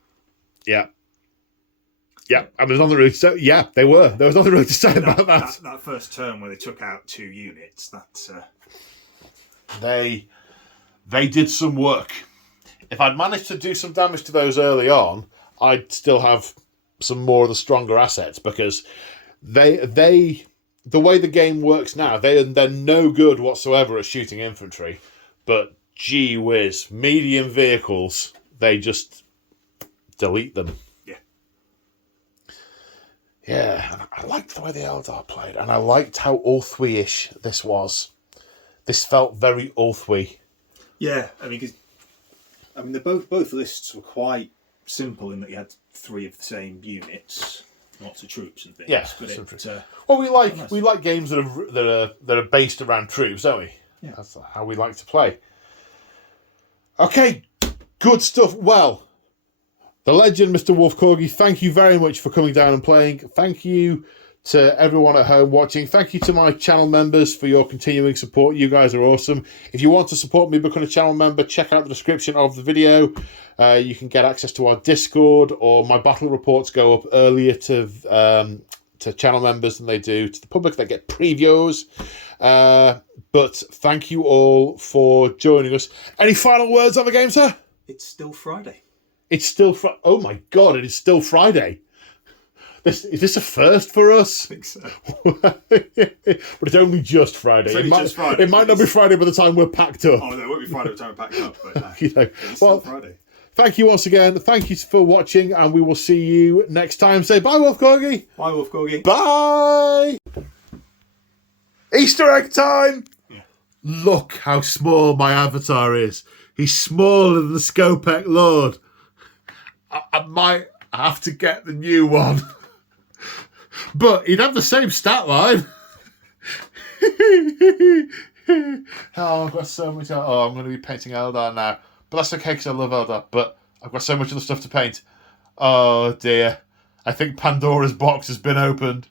I was on the route. So yeah, they were. There was nothing really to say about that. That first turn where they took out 2 units, that's they did some work. If I'd managed to do some damage to those early on, I'd still have some more of the stronger assets, because the way the game works now, they're no good whatsoever at shooting infantry, but gee whiz, medium vehicles, they just delete them. Yeah, I liked the way the Eldar played, and I liked how Ulthwy-ish this was. This felt very Ulthwy. Yeah, they're both lists were quite simple in that you had 3 of the same units, lots of troops and things. Yeah, but we like games that are based around troops, don't we? Yeah, that's how we like to play. Okay, good stuff. Well, the legend, Mr. Wolf Corgi, thank you very much for coming down and playing. Thank you to everyone at home watching. Thank you to my channel members for your continuing support. You guys are awesome. If you want to support me, become a channel member, check out the description of the video. You can get access to our Discord, or my battle reports go up earlier to channel members than they do to the public. They get previews. But thank you all for joining us. Any final words on the game, sir? It's still Friday. It's still oh my god, it is still Friday. Is this a first for us? I think so. But it's only just Friday. It might not be Friday by the time we're packed up. Oh, no, it won't be Friday by the time we're packed up. But it's still Friday. Thank you once again. Thank you for watching, and we will see you next time. Say bye, Wolf Corgi. Bye, Wolf Corgi. Bye. Easter egg time. Yeah. Look how small my avatar is. He's smaller than the Skopek Lord. I might have to get the new one. But he'd have the same stat line. Oh, I've got so much. Oh, I'm going to be painting Eldar now. But that's okay because I love Eldar. But I've got so much other stuff to paint. Oh dear. I think Pandora's box has been opened.